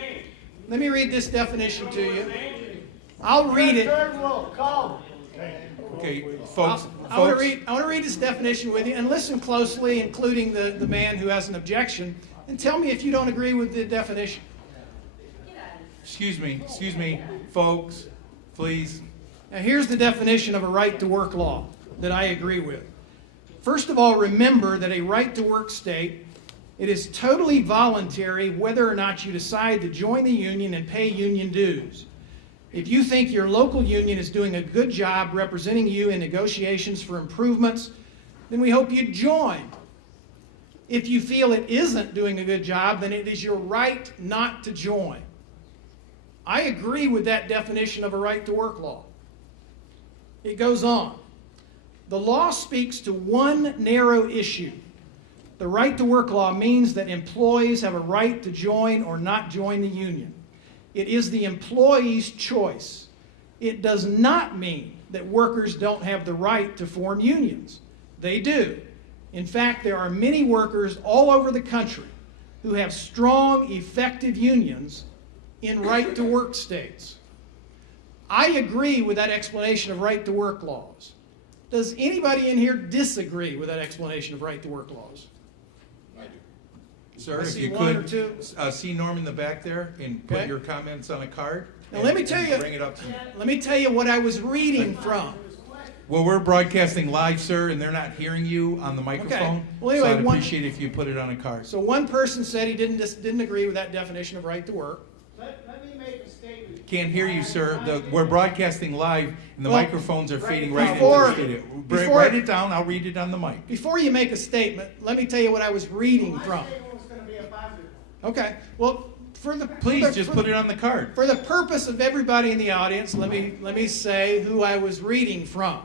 Let me read this definition to you. I'll read it. Okay, folks. I want to read this definition with you, and listen closely, including the man who has an objection, and tell me if you don't agree with the definition. Excuse me, folks, please. Now, here's the definition of a right-to-work law that I agree with. First of all, remember that a right-to-work state, it is totally voluntary whether or not you decide to join the union and pay union dues. If you think your local union is doing a good job representing you in negotiations for improvements, then we hope you join. If you feel it isn't doing a good job, then it is your right not to join. I agree with that definition of a right-to-work law. It goes on. The law speaks to one narrow issue. The right-to-work law means that employees have a right to join or not join the union. It is the employee's choice. It does not mean that workers don't have the right to form unions. They do. In fact, there are many workers all over the country who have strong, effective unions in right-to-work states. I agree with that explanation of right-to-work laws. Does anybody in here disagree with that explanation of right-to-work laws? Sir, I if see you one or could, two. see Norm in the back there and put Okay. your comments on a card. Now, and- let me tell and you- Bring it up to me. Let me tell you what I was reading from. Well, we're broadcasting live, sir, and they're not hearing you on the microphone. Well, anyway, so I'd one- appreciate if you put it on a card. So one person said he didn't agree with that definition of right-to-work. Let me make a statement. Can't hear you, sir. We're broadcasting live, and the Well, microphones are fading right before- into the studio. before- Write it down. I'll read it on the mic. Before you make a statement, let me tell you what I was reading My from. statement was going to be a positive one. Okay. Well, Please just put it on the card. For the purpose of everybody in the audience, let me say who I was reading from.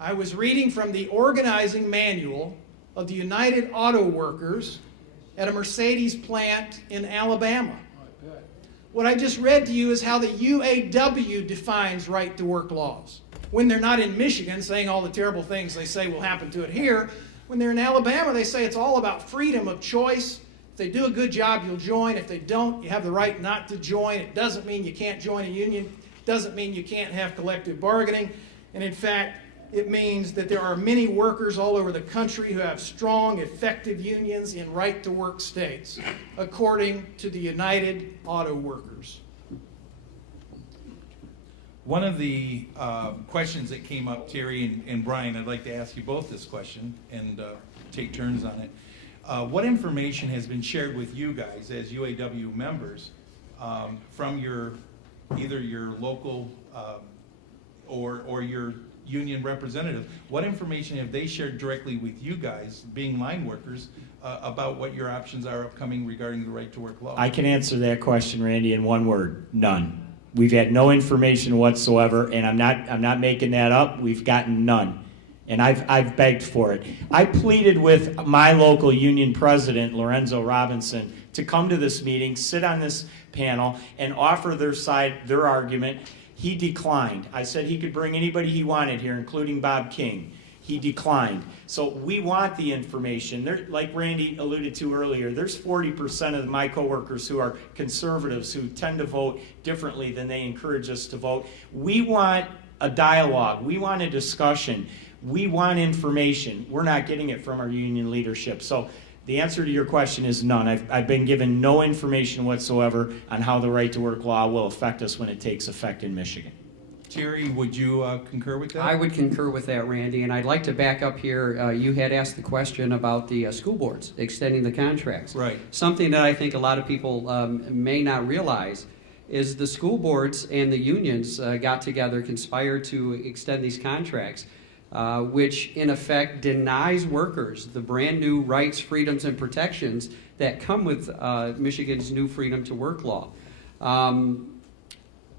I was reading from the organizing manual of the United Auto Workers at a Mercedes plant in Alabama. What I just read to you is how the UAW defines right-to-work laws. When they're not in Michigan saying all the terrible things they say will happen to it here, when they're in Alabama, they say it's all about freedom of choice. If they do a good job, you'll join. If they don't, you have the right not to join. It doesn't mean you can't join a union. It doesn't mean you can't have collective bargaining. And in fact, it means that there are many workers all over the country who have strong, effective unions in right-to-work states, according to the United Auto Workers. One of the questions that came up, Terry and Brian, I'd like to ask you both this question and take turns on it. What information has been shared with you guys as UAW members from either your local or your union representative? What information have they shared directly with you guys, being line workers, about what your options are upcoming regarding the right-to-work law? I can answer that question, Randy, in one word: none. We've had no information whatsoever, and I'm not making that up. We've gotten none, and I've begged for it. I pleaded with my local union president, Lorenzo Robinson, to come to this meeting, sit on this panel, and offer their side, their argument. He declined. I said he could bring anybody he wanted here, including Bob King. He declined. So we want the information. There, like Randy alluded to earlier, there's 40% of my coworkers who are conservatives who tend to vote differently than they encourage us to vote. We want a dialogue. We want a discussion. We want information. We're not getting it from our union leadership. So the answer to your question is none. I've been given no information whatsoever on how the right to work law will affect us when it takes effect in Michigan. Terry, would you concur with that? I would concur with that, Randy, and I'd like to back up here. You had asked the question about the school boards extending the contracts. Right. Something that I think a lot of people may not realize is the school boards and the unions got together, conspired to extend these contracts, which in effect denies workers the brand new rights, freedoms, and protections that come with Michigan's new freedom to work law. And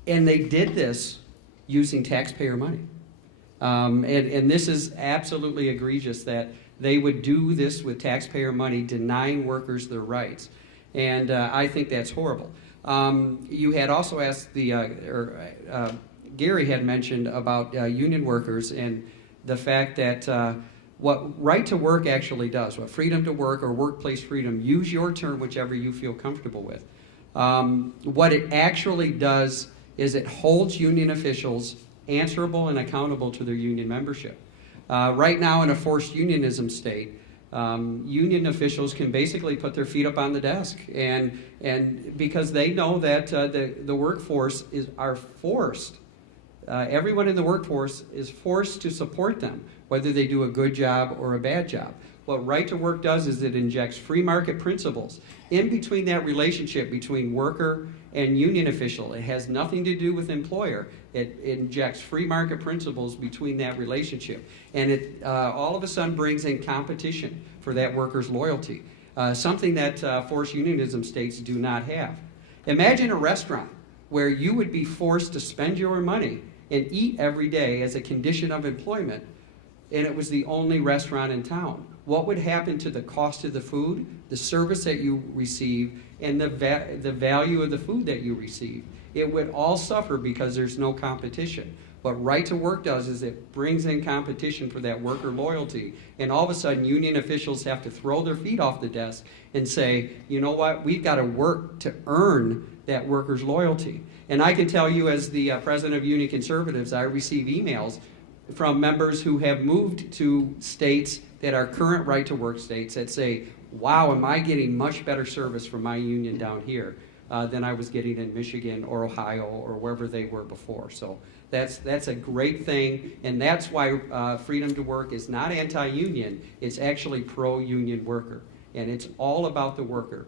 they did this using taxpayer money. And this is absolutely egregious that they would do this with taxpayer money, denying workers their rights. And I think that's horrible. You had also asked Gary had mentioned about union workers and the fact that what right to work actually does, what freedom to work or workplace freedom, use your term whichever you feel comfortable with. What it actually does is it holds union officials answerable and accountable to their union membership. Right now in a forced unionism state, union officials can basically put their feet up on the desk and because they know that the workforce are forced, everyone in the workforce is forced to support them, whether they do a good job or a bad job. What right to work does is it injects free market principles in between that relationship between worker and union official. It has nothing to do with employer. It injects free market principles between that relationship. And it all of a sudden brings in competition for that worker's loyalty, something that forced unionism states do not have. Imagine a restaurant where you would be forced to spend your money and eat every day as a condition of employment, and it was the only restaurant in town. What would happen to the cost of the food, the service that you receive, and the value of the food that you receive? It would all suffer because there's no competition. What right to work does is it brings in competition for that worker loyalty, and all of a sudden union officials have to throw their feet off the desk and say, you know what, we've got to work to earn that worker's loyalty. And I can tell you as the president of Union Conservatives, I receive emails from members who have moved to states that are current right to work states that say, wow, am I getting much better service from my union down here than I was getting in Michigan or Ohio or wherever they were before. So that's a great thing, and that's why freedom to work is not anti-union, it's actually pro-union worker. And it's all about the worker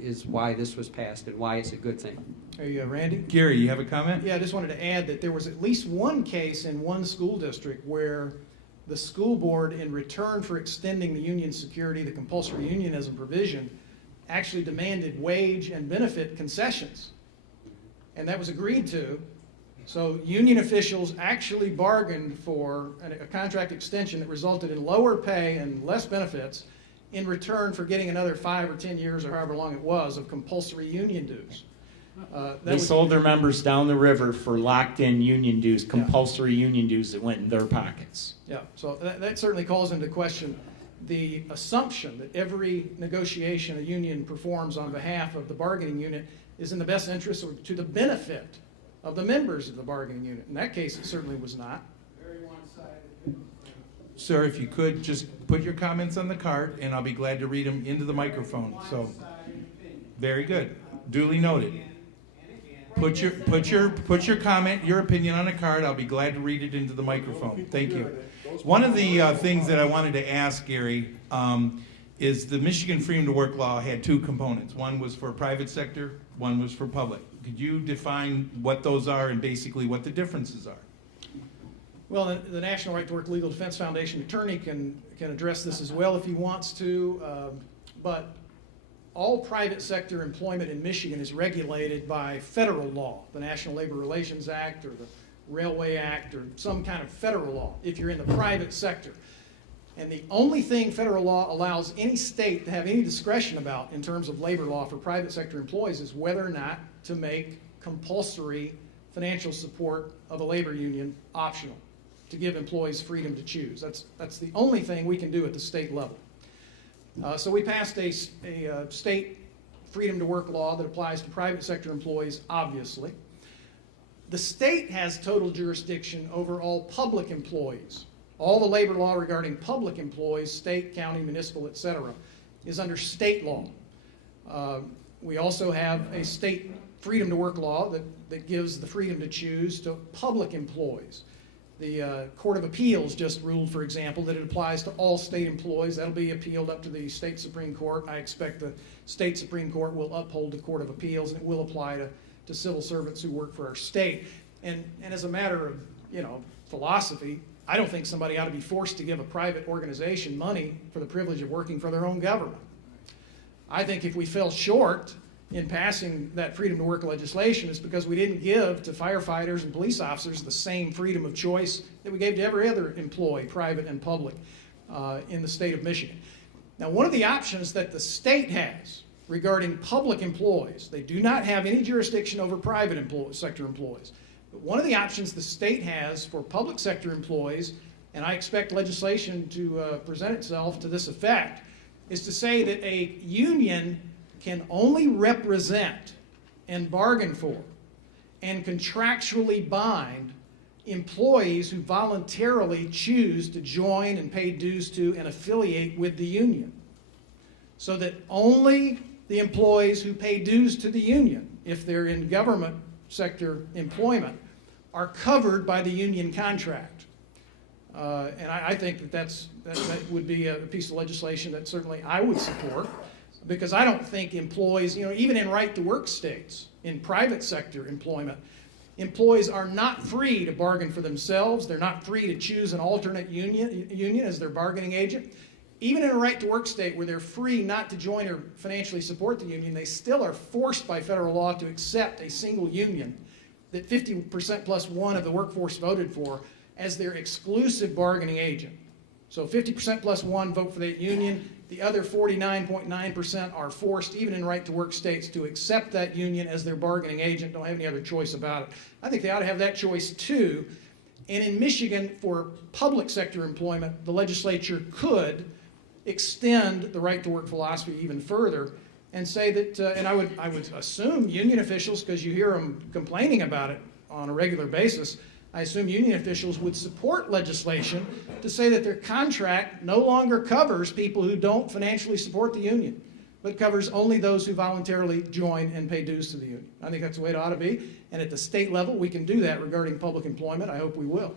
is why this was passed and why it's a good thing. Hey, Randy? Gary, you have a comment? Yeah, I just wanted to add that there was at least one case in one school district where the school board, in return for extending the union security, the compulsory unionism provision, actually demanded wage and benefit concessions. And that was agreed to. So union officials actually bargained for a contract extension that resulted in lower pay and less benefits in return for getting another 5 or 10 years or however long it was of compulsory union dues. They sold their members down the river for locked-in union dues, compulsory union dues that went in their pockets. Yeah, so that certainly calls into question the assumption that every negotiation a union performs on behalf of the bargaining unit is in the best interest or to the benefit of the members of the bargaining unit. In that case, it certainly was not. Very one-sided. Sir, if you could, just put your comments on the card, and I'll be glad to read them into the microphone. So, One-sided opinion. very good. Duly noted. Put your comment, your opinion on a card. I'll be glad to read it into the microphone. Thank you. One of the things that I wanted to ask Gary is the Michigan Freedom to Work law had two components. One was for private sector, one was for public. Could you define what those are and basically what the differences are? Well, the National Right to Work Legal Defense Foundation attorney can address this as well if he wants to, but all private sector employment in Michigan is regulated by federal law, the National Labor Relations Act or the Railway Act or some kind of federal law if you're in the private sector. And the only thing federal law allows any state to have any discretion about in terms of labor law for private sector employees is whether or not to make compulsory financial support of a labor union optional, to give employees freedom to choose. That's the only thing we can do at the state level. So we passed a state freedom to work law that applies to private sector employees, obviously. The state has total jurisdiction over all public employees. All the labor law regarding public employees, state, county, municipal, etc., is under state law. We also have a state freedom to work law that gives the freedom to choose to public employees. The Court of Appeals just ruled, for example, that it applies to all state employees. That'll be appealed up to the state Supreme Court. I expect the state Supreme Court will uphold the Court of Appeals, and it will apply to civil servants who work for our state. And as a matter of, philosophy, I don't think somebody ought to be forced to give a private organization money for the privilege of working for their own government. I think if we fell short in passing that freedom to work legislation, it's because we didn't give to firefighters and police officers the same freedom of choice that we gave to every other employee, private and public, in the state of Michigan. Now, one of the options that the state has regarding public employees, they do not have any jurisdiction over private sector employees. But one of the options the state has for public sector employees, and I expect legislation to present itself to this effect, is to say that a union can only represent and bargain for and contractually bind employees who voluntarily choose to join and pay dues to and affiliate with the union. So that only the employees who pay dues to the union, if they're in government sector employment, are covered by the union contract. And I think that would be a piece of legislation that certainly I would support, because I don't think employees, even in right-to-work states, in private sector employment, employees are not free to bargain for themselves. They're not free to choose an alternate union as their bargaining agent. Even in a right-to-work state where they're free not to join or financially support the union, they still are forced by federal law to accept a single union that 50% plus one of the workforce voted for as their exclusive bargaining agent. So 50% plus one vote for that union. The other 49.9% are forced, even in right-to-work states, to accept that union as their bargaining agent, don't have any other choice about it. I think they ought to have that choice too. And in Michigan, for public sector employment, the legislature could extend the right-to-work philosophy even further and say that, and I would assume union officials, because you hear them complaining about it on a regular basis, I assume union officials would support legislation to say that their contract no longer covers people who don't financially support the union, but covers only those who voluntarily join and pay dues to the union. I think that's the way it ought to be. And at the state level, we can do that regarding public employment. I hope we will.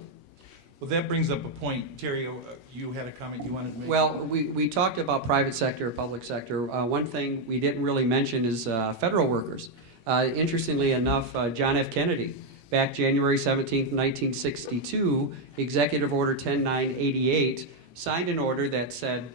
Well, that brings up a point. Terry, you had a comment you wanted to make? Well, we talked about private sector, public sector. One thing we didn't really mention is federal workers. Interestingly enough, John F. Kennedy, back January 17, 1962, Executive Order 10988, signed an order that said,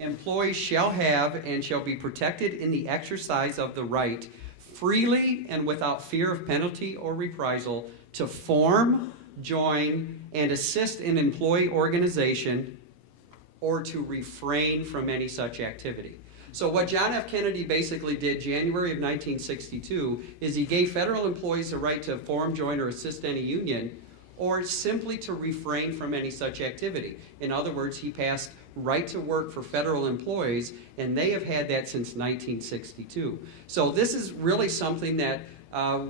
employees shall have and shall be protected in the exercise of the right freely and without fear of penalty or reprisal to form, join, and assist an employee organization or to refrain from any such activity. So what John F. Kennedy basically did January of 1962 is he gave federal employees the right to form, join, or assist any union, or simply to refrain from any such activity. In other words, he passed right to work for federal employees, and they have had that since 1962. So this is really something that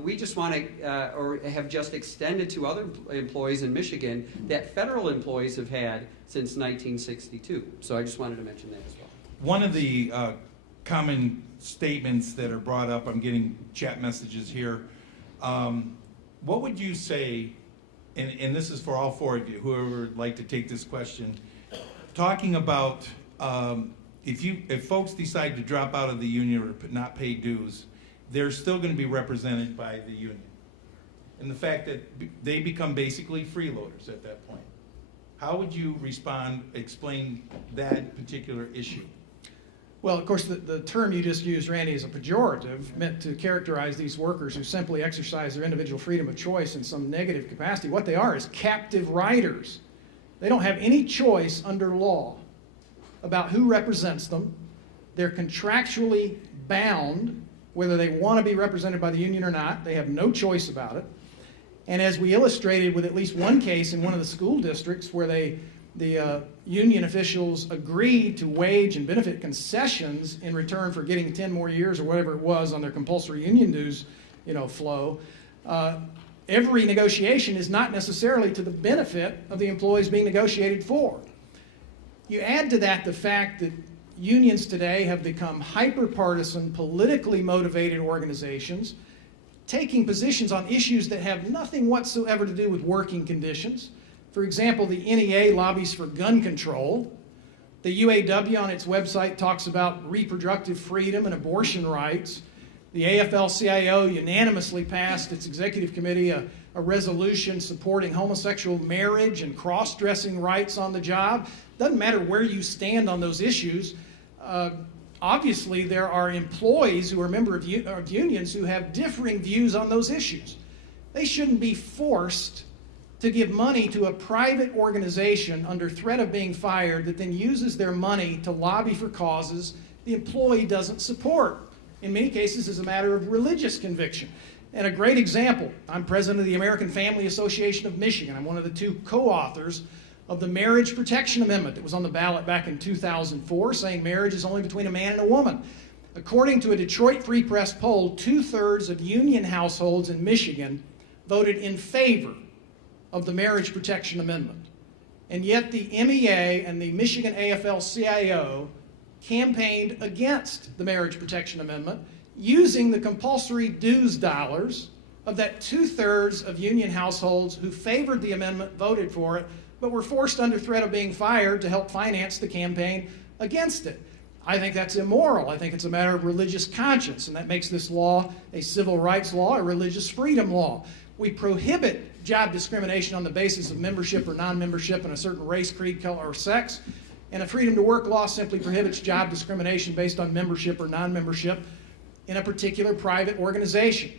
we just want to, or have just extended to other employees in Michigan that federal employees have had since 1962. So I just wanted to mention that as well. One of the common statements that are brought up, I'm getting chat messages here. What would you say, and this is for all four of you, whoever would like to take this question, talking about if folks decide to drop out of the union or not pay dues, they're still going to be represented by the union. And the fact that they become basically freeloaders at that point. How would you explain that particular issue? Well, of course, the term you just used, Randy, is a pejorative meant to characterize these workers who simply exercise their individual freedom of choice in some negative capacity. What they are is captive riders. They don't have any choice under law about who represents them. They're contractually bound, whether they want to be represented by the union or not. They have no choice about it. And as we illustrated with at least one case in one of the school districts where the union officials agreed to wage and benefit concessions in return for getting 10 more years or whatever it was on their compulsory union dues flow. Every negotiation is not necessarily to the benefit of the employees being negotiated for. You add to that the fact that unions today have become hyper-partisan, politically motivated organizations, taking positions on issues that have nothing whatsoever to do with working conditions. For example, the NEA lobbies for gun control. The UAW on its website talks about reproductive freedom and abortion rights. The AFL-CIO unanimously passed its executive committee a resolution supporting homosexual marriage and cross-dressing rights on the job. Doesn't matter where you stand on those issues. Obviously, there are employees who are members of unions who have differing views on those issues. They shouldn't be forced to give money to a private organization under threat of being fired that then uses their money to lobby for causes the employee doesn't support. In many cases, it's a matter of religious conviction. And a great example, I'm president of the American Family Association of Michigan. I'm one of the two co-authors of the Marriage Protection Amendment that was on the ballot back in 2004, saying marriage is only between a man and a woman. According to a Detroit Free Press poll, 2/3 of union households in Michigan voted in favor of the Marriage Protection Amendment. And yet the MEA and the Michigan AFL-CIO campaigned against the Marriage Protection Amendment using the compulsory dues dollars of that 2/3 of union households who favored the amendment, voted for it, but were forced under threat of being fired to help finance the campaign against it. I think that's immoral. I think it's a matter of religious conscience, and that makes this law a civil rights law, a religious freedom law. We prohibit job discrimination on the basis of membership or non-membership in a certain race, creed, color, or sex, and a freedom to work law simply prohibits job discrimination based on membership or non-membership in a particular private organization.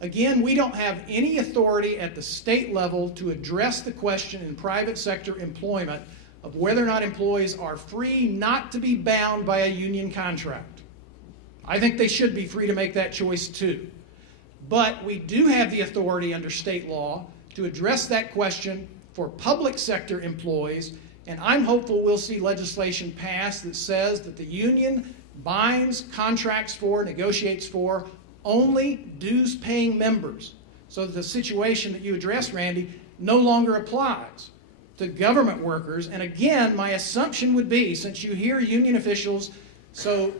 Again, we don't have any authority at the state level to address the question in private sector employment of whether or not employees are free not to be bound by a union contract. I think they should be free to make that choice too. But we do have the authority under state law to address that question for public sector employees, and I'm hopeful we'll see legislation passed that says that the union binds, contracts for, negotiates for only dues-paying members, so that the situation that you addressed, Randy, no longer applies to government workers. And again, my assumption would be, since you hear union officials so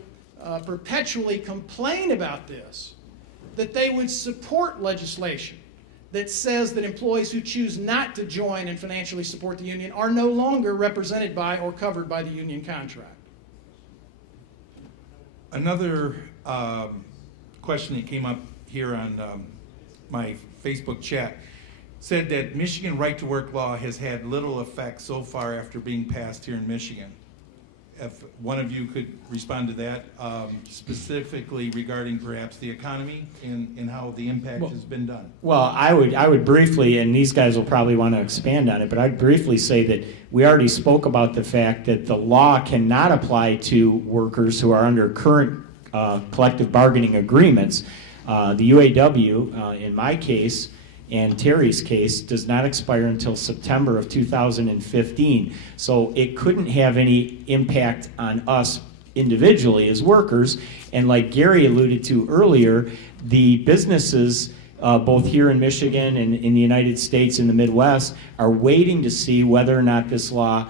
perpetually complain about this, that they would support legislation that says that employees who choose not to join and financially support the union are no longer represented by or covered by the union contract. Another question that came up here on my Facebook chat said that Michigan right-to-work law has had little effect so far after being passed here in Michigan. If one of you could respond to that, specifically regarding perhaps the economy and how the impact has been done. Well, I would briefly, and these guys will probably want to expand on it, but I'd briefly say that we already spoke about the fact that the law cannot apply to workers who are under current collective bargaining agreements. The UAW, in my case, and Terry's case, does not expire until September of 2015. So it couldn't have any impact on us individually as workers. And like Gary alluded to earlier, the businesses, both here in Michigan and in the United States and the Midwest, are waiting to see whether or not this law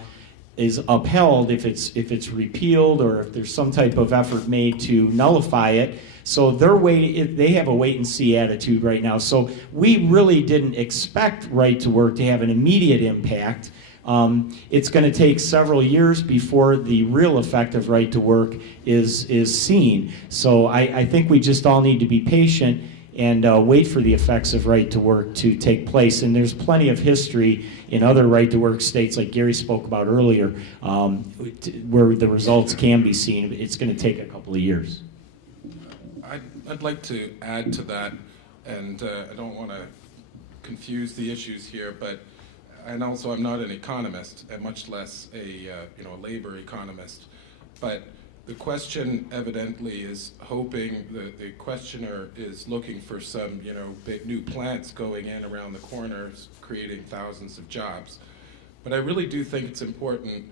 is upheld, if it's repealed or if there's some type of effort made to nullify it. So they have a wait and see attitude right now. So we really didn't expect right to work to have an immediate impact. It's going to take several years before the real effect of right to work is seen. So I think we just all need to be patient and wait for the effects of right to work to take place. And there's plenty of history in other right to work states, like Gary spoke about earlier, where the results can be seen. It's going to take a couple of years. I'd like to add to that, and I don't want to confuse the issues here, and also I'm not an economist, and much less a labor economist, but the question evidently is hoping, the questioner is looking for some big new plants going in around the corners, creating thousands of jobs. But I really do think it's important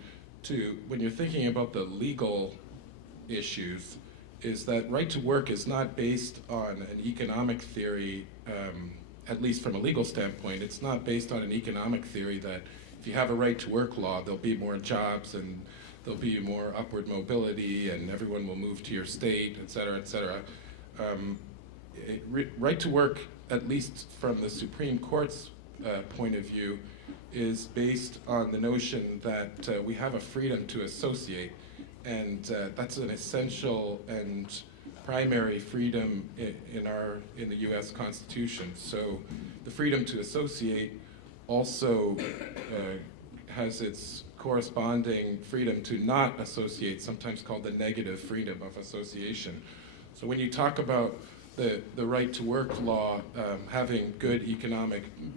to, when you're thinking about the legal issues, is that right to work is not based on an economic theory, at least from a legal standpoint. It's not based on an economic theory that if you have a right to work law, there'll be more jobs and there'll be more upward mobility and everyone will move to your state, et cetera, et cetera. Right to work, at least from the Supreme Court's point of view, is based on the notion that we have a freedom to associate, and that's an essential and primary freedom in the U.S. Constitution. So the freedom to associate also has its corresponding freedom to not associate, sometimes called the negative freedom of association. So when you talk about the right to work law having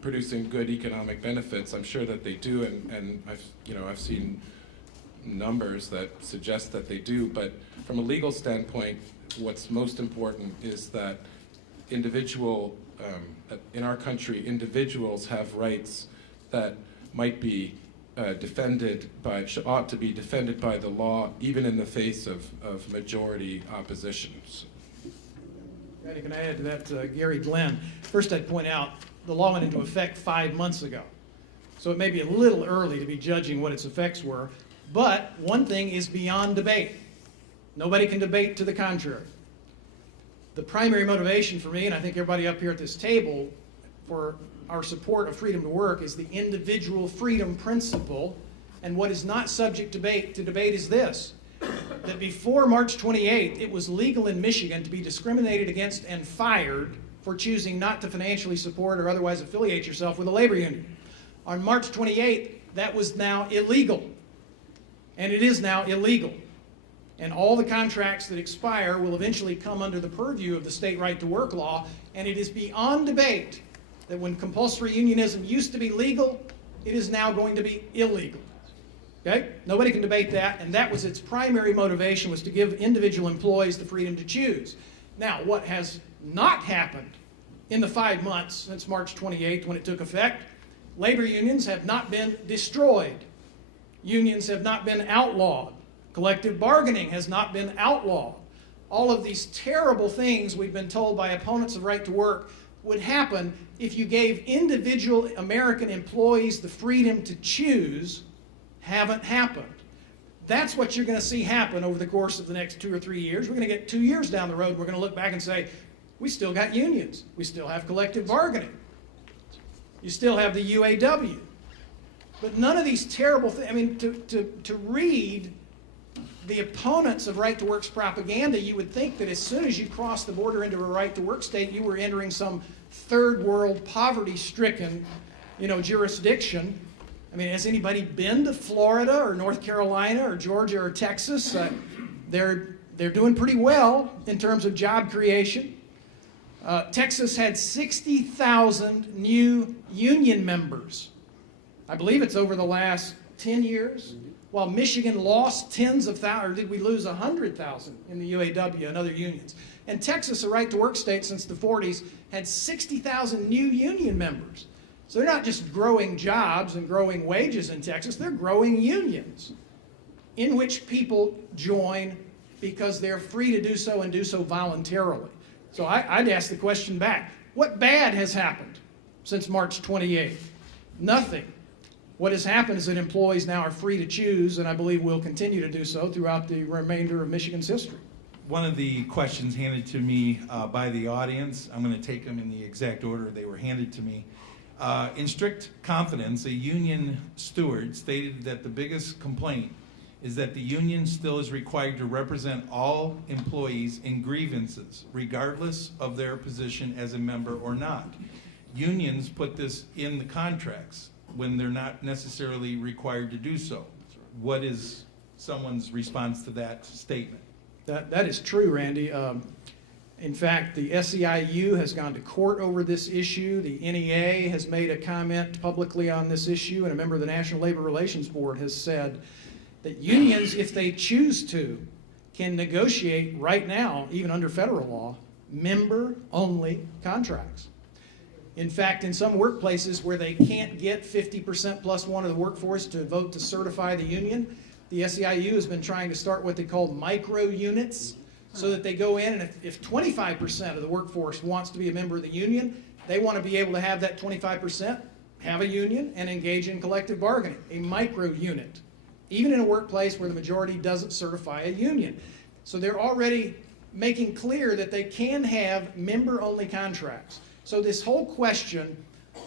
producing good economic benefits, I'm sure that they do, and I've seen numbers that suggest that they do, but from a legal standpoint, what's most important is that in our country, individuals have rights that might be ought to be defended by the law, even in the face of majority oppositions. Can I add to that, Gary Glenn? First, I'd point out the law went into effect 5 months ago. So it may be a little early to be judging what its effects were, but one thing is beyond debate. Nobody can debate to the contrary. The primary motivation for me, and I think everybody up here at this table, for our support of freedom to work is the individual freedom principle, and what is not subject to debate is this: that before March 28th, it was legal in Michigan to be discriminated against and fired for choosing not to financially support or otherwise affiliate yourself with a labor union. On March 28th, that was now illegal, and it is now illegal. And all the contracts that expire will eventually come under the purview of the state right to work law, and it is beyond debate that when compulsory unionism used to be legal, it is now going to be illegal. Okay? Nobody can debate that, and that was its primary motivation, was to give individual employees the freedom to choose. Now, what has not happened in the 5 months since March 28th when it took effect, labor unions have not been destroyed. Unions have not been outlawed. Collective bargaining has not been outlawed. All of these terrible things we've been told by opponents of right to work would happen if you gave individual American employees the freedom to choose haven't happened. That's what you're going to see happen over the course of the next 2 or 3 years. We're going to get 2 years down the road, we're going to look back and say, we still got unions. We still have collective bargaining. You still have the UAW. But none of these terrible things, I mean, to read the opponents of right to work's propaganda, you would think that as soon as you cross the border into a right to work state, you were entering some third world poverty-stricken, jurisdiction. I mean, has anybody been to Florida or North Carolina or Georgia or Texas? They're doing pretty well in terms of job creation. Texas had 60,000 new union members. I believe it's over the last 10 years. While Michigan lost tens of thousands, or did we lose 100,000 in the UAW and other unions? And Texas, a right-to-work state since the 40s, had 60,000 new union members. So they're not just growing jobs and growing wages in Texas, they're growing unions in which people join because they're free to do so and do so voluntarily. So I'd ask the question back, what bad has happened since March 28th? Nothing. What has happened is that employees now are free to choose, and I believe will continue to do so throughout the remainder of Michigan's history. One of the questions handed to me by the audience, I'm going to take them in the exact order they were handed to me. In strict confidence, a union steward stated that the biggest complaint is that the union still is required to represent all employees in grievances, regardless of their position as a member or not. Unions put this in the contracts when they're not necessarily required to do so. What is someone's response to that statement? That is true, Randy. In fact, the SEIU has gone to court over this issue. The NEA has made a comment publicly on this issue, and a member of the National Labor Relations Board has said that unions, if they choose to, can negotiate right now, even under federal law, member-only contracts. In fact, in some workplaces where they can't get 50% plus one of the workforce to vote to certify the union, the SEIU has been trying to start what they call micro units, so that they go in, and if 25% of the workforce wants to be a member of the union, they want to be able to have that 25% have a union and engage in collective bargaining, a micro unit, even in a workplace where the majority doesn't certify a union. So they're already making clear that they can have member-only contracts. So this whole question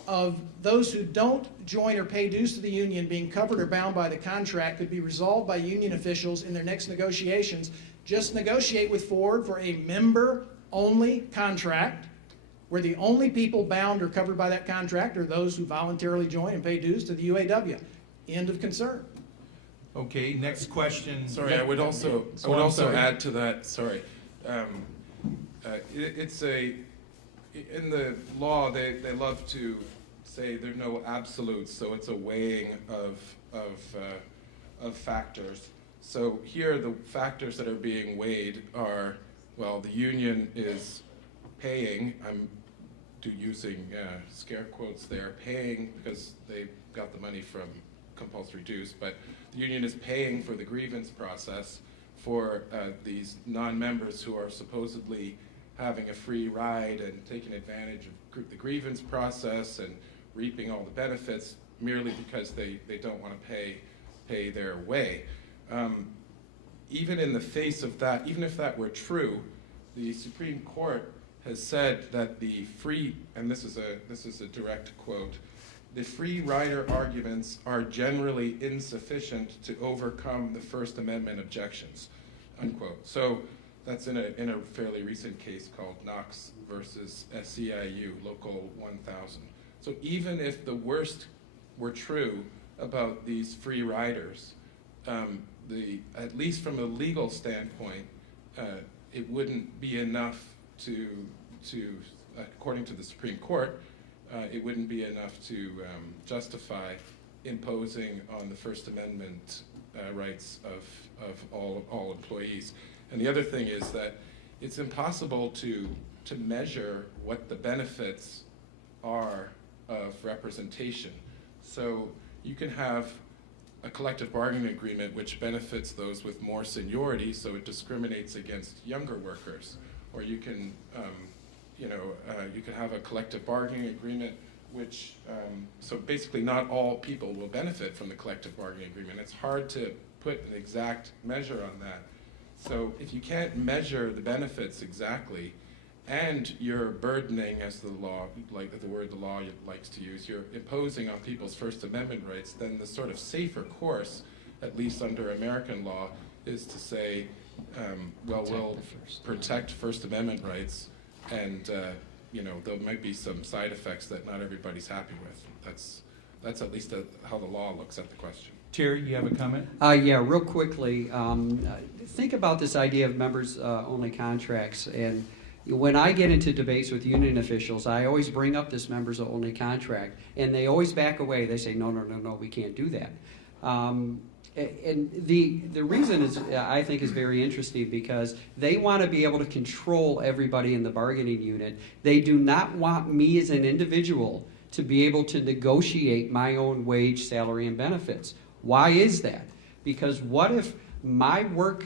of those who don't join or pay dues to the union being covered or bound by the contract could be resolved by union officials in their next negotiations. Just negotiate with Ford for a member-only contract where the only people bound or covered by that contract are those who voluntarily join and pay dues to the UAW. End of concern. Okay, next question. Sorry, I would also add to that. Sorry, it's in the law they love to say there are no absolutes, so it's a weighing of factors. So here the factors that are being weighed are, well, the union is paying. I'm using scare quotes there, paying because they got the money from compulsory dues, but the union is paying for the grievance process for these non-members who are supposedly having a free ride and taking advantage of the grievance process and reaping all the benefits merely because they don't want to pay their way. Even in the face of that, even if that were true, the Supreme Court has said that the free, and this is a direct quote, the free rider arguments are generally insufficient to overcome the First Amendment objections, unquote. So that's in a fairly recent case called Knox versus SEIU, Local 1000. So even if the worst were true about these free riders, at least from a legal standpoint, it wouldn't be enough to according to the Supreme Court, it wouldn't be enough to justify imposing on the First Amendment rights of all employees. And the other thing is that it's impossible to measure what the benefits are of representation. So you can have a collective bargaining agreement which benefits those with more seniority, so it discriminates against younger workers. Or you can, you can have a collective bargaining agreement which, so basically not all people will benefit from the collective bargaining agreement. It's hard to put an exact measure on that. So if you can't measure the benefits exactly, and you're burdening, as the law, like the word the law likes to use, you're imposing on people's First Amendment rights, then the sort of safer course, at least under American law, is to say, well, we'll protect First Amendment rights, and there might be some side effects that not everybody's happy with. That's at least how the law looks at the question. Terry, you have a comment? Yeah, real quickly. Think about this idea of members-only contracts. And when I get into debates with union officials, I always bring up this members-only contract, and they always back away. They say, no, we can't do that. And the reason is, I think, is very interesting because they want to be able to control everybody in the bargaining unit. They do not want me as an individual to be able to negotiate my own wage, salary, and benefits. Why is that? Because what if my work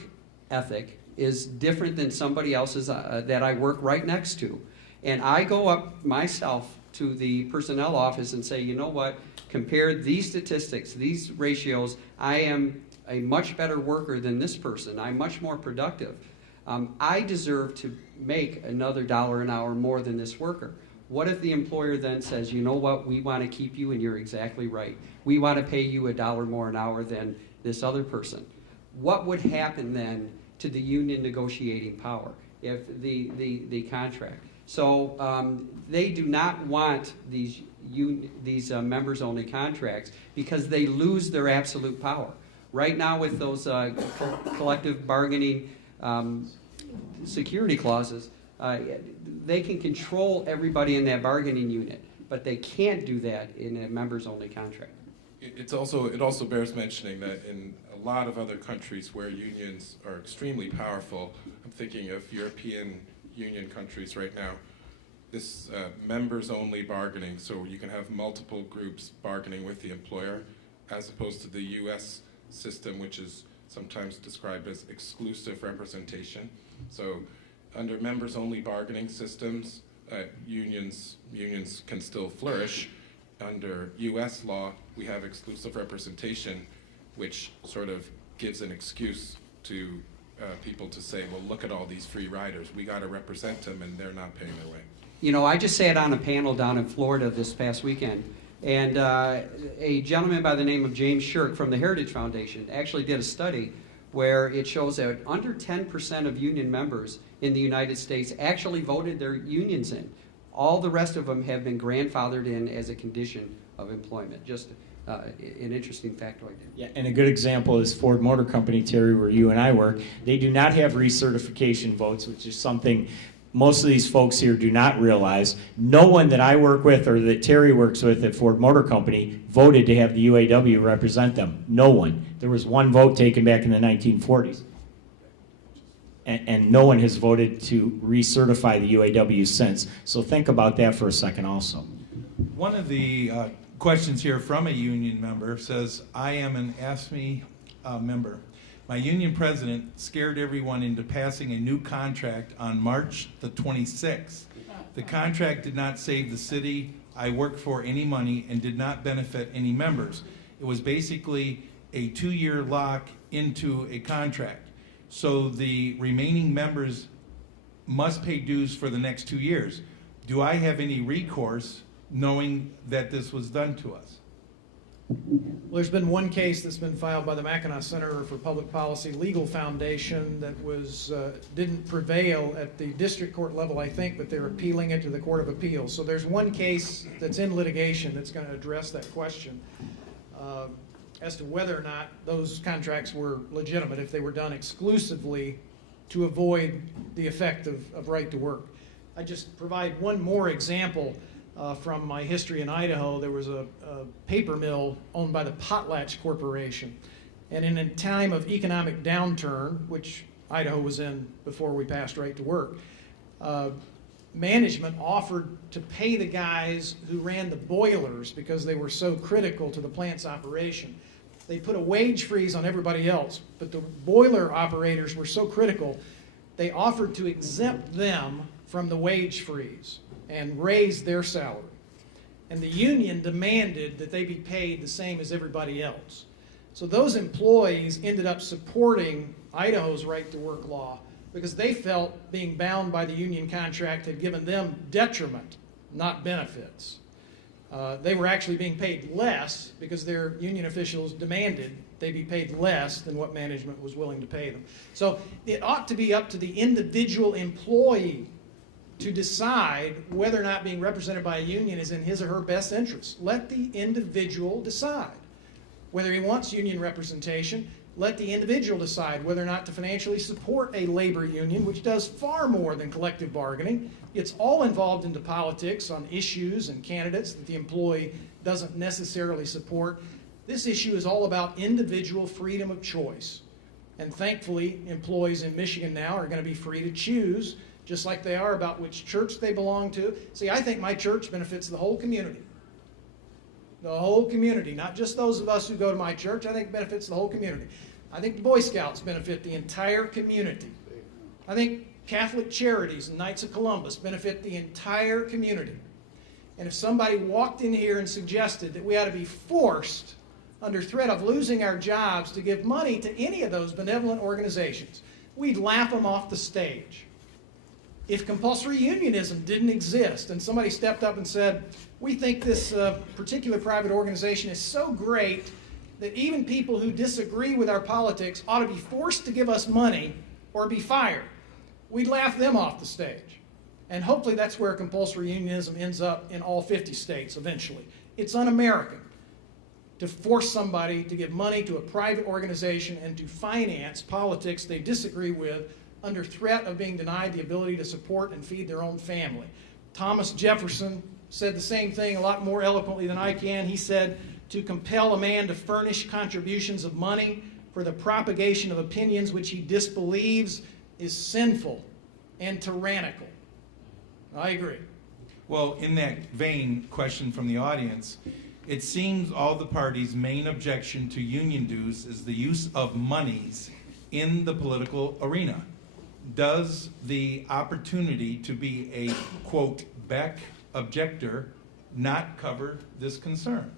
ethic is different than somebody else's that I work right next to, and I go up myself to the personnel office and say, you know what, compare these statistics, these ratios, I am a much better worker than this person, I'm much more productive. I deserve to make another $1 an hour more than this worker. What if the employer then says, you know what, we want to keep you, and you're exactly right. We want to pay you $1 more an hour than this other person. What would happen then to the union negotiating power if the contract? So they do not want these members-only contracts because they lose their absolute power. Right now with those collective bargaining security clauses, they can control everybody in that bargaining unit, but they can't do that in a members-only contract. It also bears mentioning that in a lot of other countries where unions are extremely powerful, I'm thinking of European Union countries right now, this members-only bargaining, so you can have multiple groups bargaining with the employer, as opposed to the U.S. system, which is sometimes described as exclusive representation. So under members-only bargaining systems, unions can still flourish. Under U.S. law, we have exclusive representation, which sort of gives an excuse to people to say, well, look at all these free riders. We got to represent them, and they're not paying their way. You know, I just sat on a panel down in Florida this past weekend, and a gentleman by the name of James Shirk from the Heritage Foundation actually did a study where it shows that under 10% of union members in the United States actually voted their unions in. All the rest of them have been grandfathered in as a condition of employment. Just an interesting factoid. Yeah, and a good example is Ford Motor Company, Terry, where you and I work. They do not have recertification votes, which is something most of these folks here do not realize. No one that I work with or that Terry works with at Ford Motor Company voted to have the UAW represent them. No one. There was one vote taken back in the 1940s. And no one has voted to recertify the UAW since. So think about that for a second also. One of the questions here from a union member says, I am an AFSCME member. My union president scared everyone into passing a new contract on March the 26th. The contract did not save the city I work for any money and did not benefit any members. It was basically a 2-year lock into a contract. So the remaining members must pay dues for the next 2 years. Do I have any recourse knowing that this was done to us? Well, there's been one case that's been filed by the Mackinac Center for Public Policy Legal Foundation that was didn't prevail at the district court level, I think, but they're appealing it to the Court of Appeals. So there's one case that's in litigation that's going to address that question as to whether or not those contracts were legitimate, if they were done exclusively to avoid the effect of right to work. I just provide one more example. From my history in Idaho, there was a paper mill owned by the Potlatch Corporation. And in a time of economic downturn, which Idaho was in before we passed right to work, management offered to pay the guys who ran the boilers because they were so critical to the plant's operation. They put a wage freeze on everybody else, but the boiler operators were so critical, they offered to exempt them from the wage freeze and raise their salary. And the union demanded that they be paid the same as everybody else. So those employees ended up supporting Idaho's right to work law because they felt being bound by the union contract had given them detriment, not benefits. They were actually being paid less because their union officials demanded they be paid less than what management was willing to pay them. So it ought to be up to the individual employee to decide whether or not being represented by a union is in his or her best interest. Let the individual decide whether he wants union representation. Let the individual decide whether or not to financially support a labor union, which does far more than collective bargaining. It's all involved into politics on issues and candidates that the employee doesn't necessarily support. This issue is all about individual freedom of choice. And thankfully, employees in Michigan now are going to be free to choose, just like they are about which church they belong to. See, I think my church benefits the whole community. The whole community, not just those of us who go to my church. I think it benefits the whole community. I think the Boy Scouts benefit the entire community. I think Catholic Charities and Knights of Columbus benefit the entire community. And if somebody walked in here and suggested that we ought to be forced, under threat of losing our jobs, to give money to any of those benevolent organizations, we'd laugh them off the stage. If compulsory unionism didn't exist and somebody stepped up and said, we think this particular private organization is so great that even people who disagree with our politics ought to be forced to give us money or be fired, we'd laugh them off the stage. And hopefully that's where compulsory unionism ends up in all 50 states eventually. It's un-American to force somebody to give money to a private organization and to finance politics they disagree with under threat of being denied the ability to support and feed their own family. Thomas Jefferson said the same thing a lot more eloquently than I can. He said, to compel a man to furnish contributions of money for the propagation of opinions which he disbelieves is sinful and tyrannical. I agree. Well, in that vein, question from the audience, It seems all the parties' main objection to union dues is the use of monies in the political arena. Does the opportunity to be a, quote, Beck objector not cover this concern?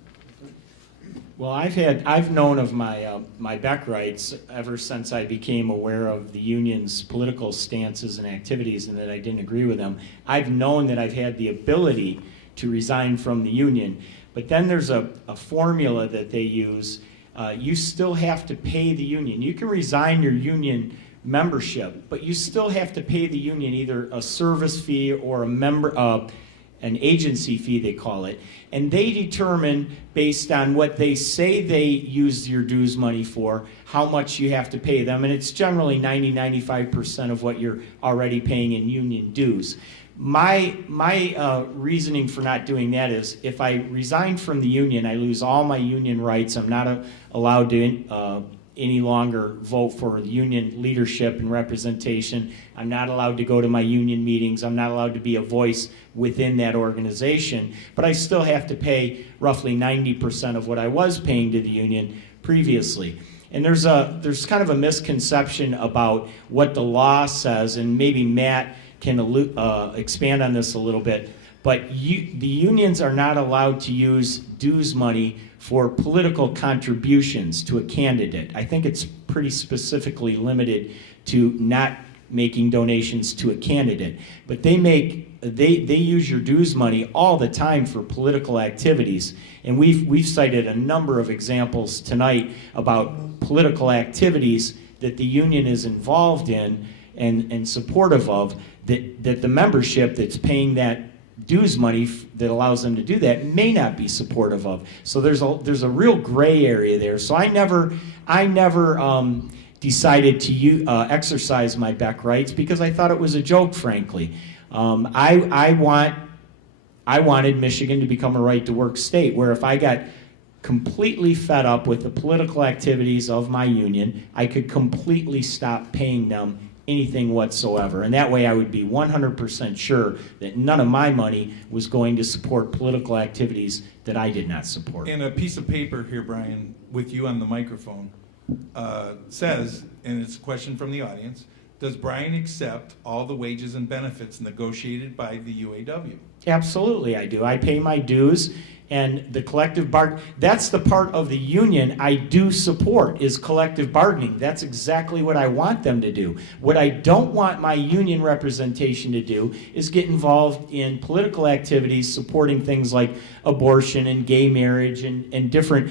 Well, I've known of my Beck rights ever since I became aware of the union's political stances and activities, and that I didn't agree with them. I've known that I've had the ability to resign from the union, but then there's a formula that they use. You still have to pay the union. You can resign your union membership, but you still have to pay the union either a service fee or an agency fee, they call it, and they determine based on what they say they use your dues money for, how much you have to pay them, and it's generally 90-95% of what you're already paying in union dues. My reasoning for not doing that is if I resign from the union, I lose all my union rights. I'm not allowed to any longer vote for union leadership and representation. I'm not allowed to go to my union meetings. I'm not allowed to be a voice within that organization. But I still have to pay roughly 90% of what I was paying to the union previously. And there's kind of a misconception about what the law says, and maybe Matt can expand on this a little bit. But the unions are not allowed to use dues money for political contributions to a candidate. I think it's pretty specifically limited to not making donations to a candidate. But they use your dues money all the time for political activities. And we've cited a number of examples tonight about political activities that the union is involved in and supportive of, that the membership that's paying that dues money that allows them to do that may not be supportive of. So there's a real gray area there. So I never decided to exercise my Beck rights because I thought it was a joke, frankly. I wanted Michigan to become a right-to-work state, where if I got completely fed up with the political activities of my union, I could completely stop paying them anything whatsoever. And that way I would be 100% sure that none of my money was going to support political activities that I did not support. And a piece of paper here, Brian, with you on the microphone, says, and it's a question from the audience, does Brian accept all the wages and benefits negotiated by the UAW? Absolutely I do. I pay my dues, and the collective that's the part of the union I do support, is collective bargaining. That's exactly what I want them to do. What I don't want my union representation to do is get involved in political activities supporting things like abortion and gay marriage and different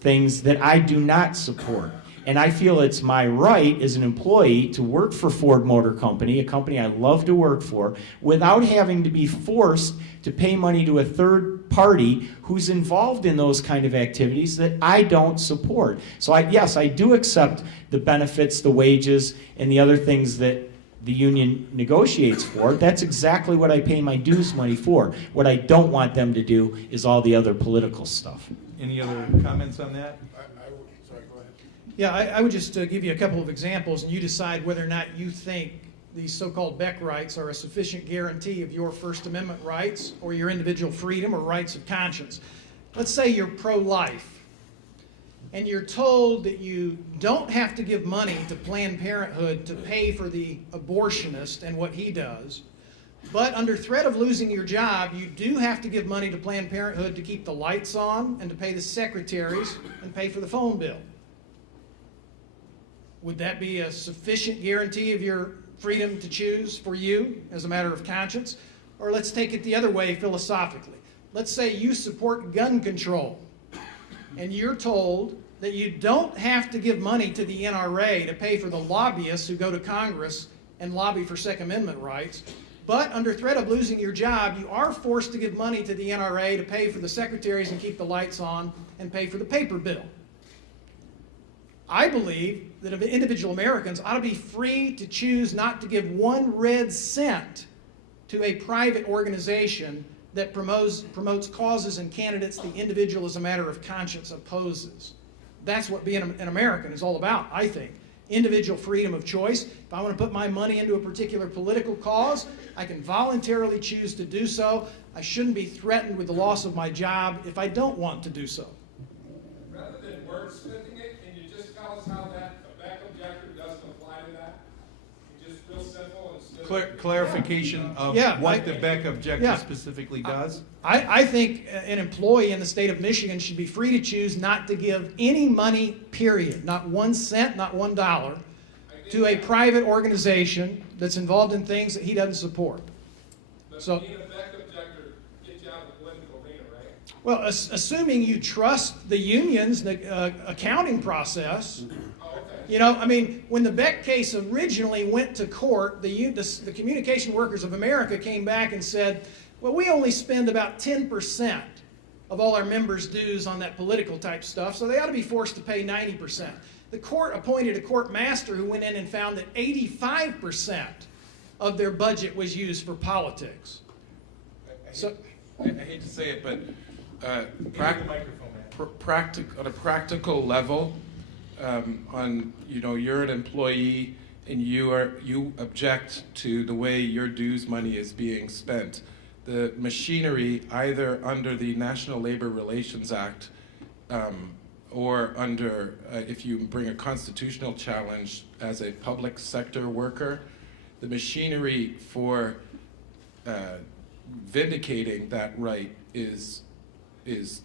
things that I do not support. And I feel it's my right as an employee to work for Ford Motor Company, a company I love to work for, without having to be forced to pay money to a third party who's involved in those kind of activities that I don't support. So yes, I do accept the benefits, the wages, and the other things that the union negotiates for. That's exactly what I pay my dues money for. What I don't want them to do is all the other political stuff. Any other comments on that? Sorry, go ahead. Yeah, I would just give you a couple of examples, and you decide whether or not you think these so-called Beck rights are a sufficient guarantee of your First Amendment rights or your individual freedom or rights of conscience. Let's say you're pro-life, and you're told that you don't have to give money to Planned Parenthood to pay for the abortionist and what he does, but under threat of losing your job, you do have to give money to Planned Parenthood to keep the lights on and to pay the secretaries and pay for the phone bill. Would that be a sufficient guarantee of your freedom to choose for you as a matter of conscience? Or let's take it the other way philosophically. Let's say you support gun control, and you're told that you don't have to give money to the NRA to pay for the lobbyists who go to Congress and lobby for Second Amendment rights, but under threat of losing your job, you are forced to give money to the NRA to pay for the secretaries and keep the lights on and pay for the paper bill. I believe that individual Americans ought to be free to choose not to give 1 red cent to a private organization that promotes causes and candidates the individual as a matter of conscience opposes. That's what being an American is all about, I think. individual freedom of choice. If I want to put my money into a particular political cause, I can voluntarily choose to do so. I shouldn't be threatened with the loss of my job if I don't want to do so. Rather than wordsmithing it, can you just tell us how that a back objector doesn't apply to that? Just real simple instead of... Clarification of what the Beck objector specifically does? I think an employee in the state of Michigan should be free to choose not to give any money, period, not 1 cent, not $1, to a private organization that's involved in things that he doesn't support. So, being a Beck objector gets you out of the political arena, right? well, assuming you trust the union's accounting process, you know, I mean, when the Beck case originally went to court, the Communication Workers of America came back and said, well, we only spend about 10% of all our members' dues on that political type stuff, so they ought to be forced to pay 90%. The court appointed a court master who went in and found that 85% of their budget was used for politics. I hate to say it, but on a practical level, you're an employee and you object to the way your dues money is being spent. The machinery, either under the National Labor Relations Act or under, if you bring a constitutional challenge as a public sector worker, the machinery for vindicating that right is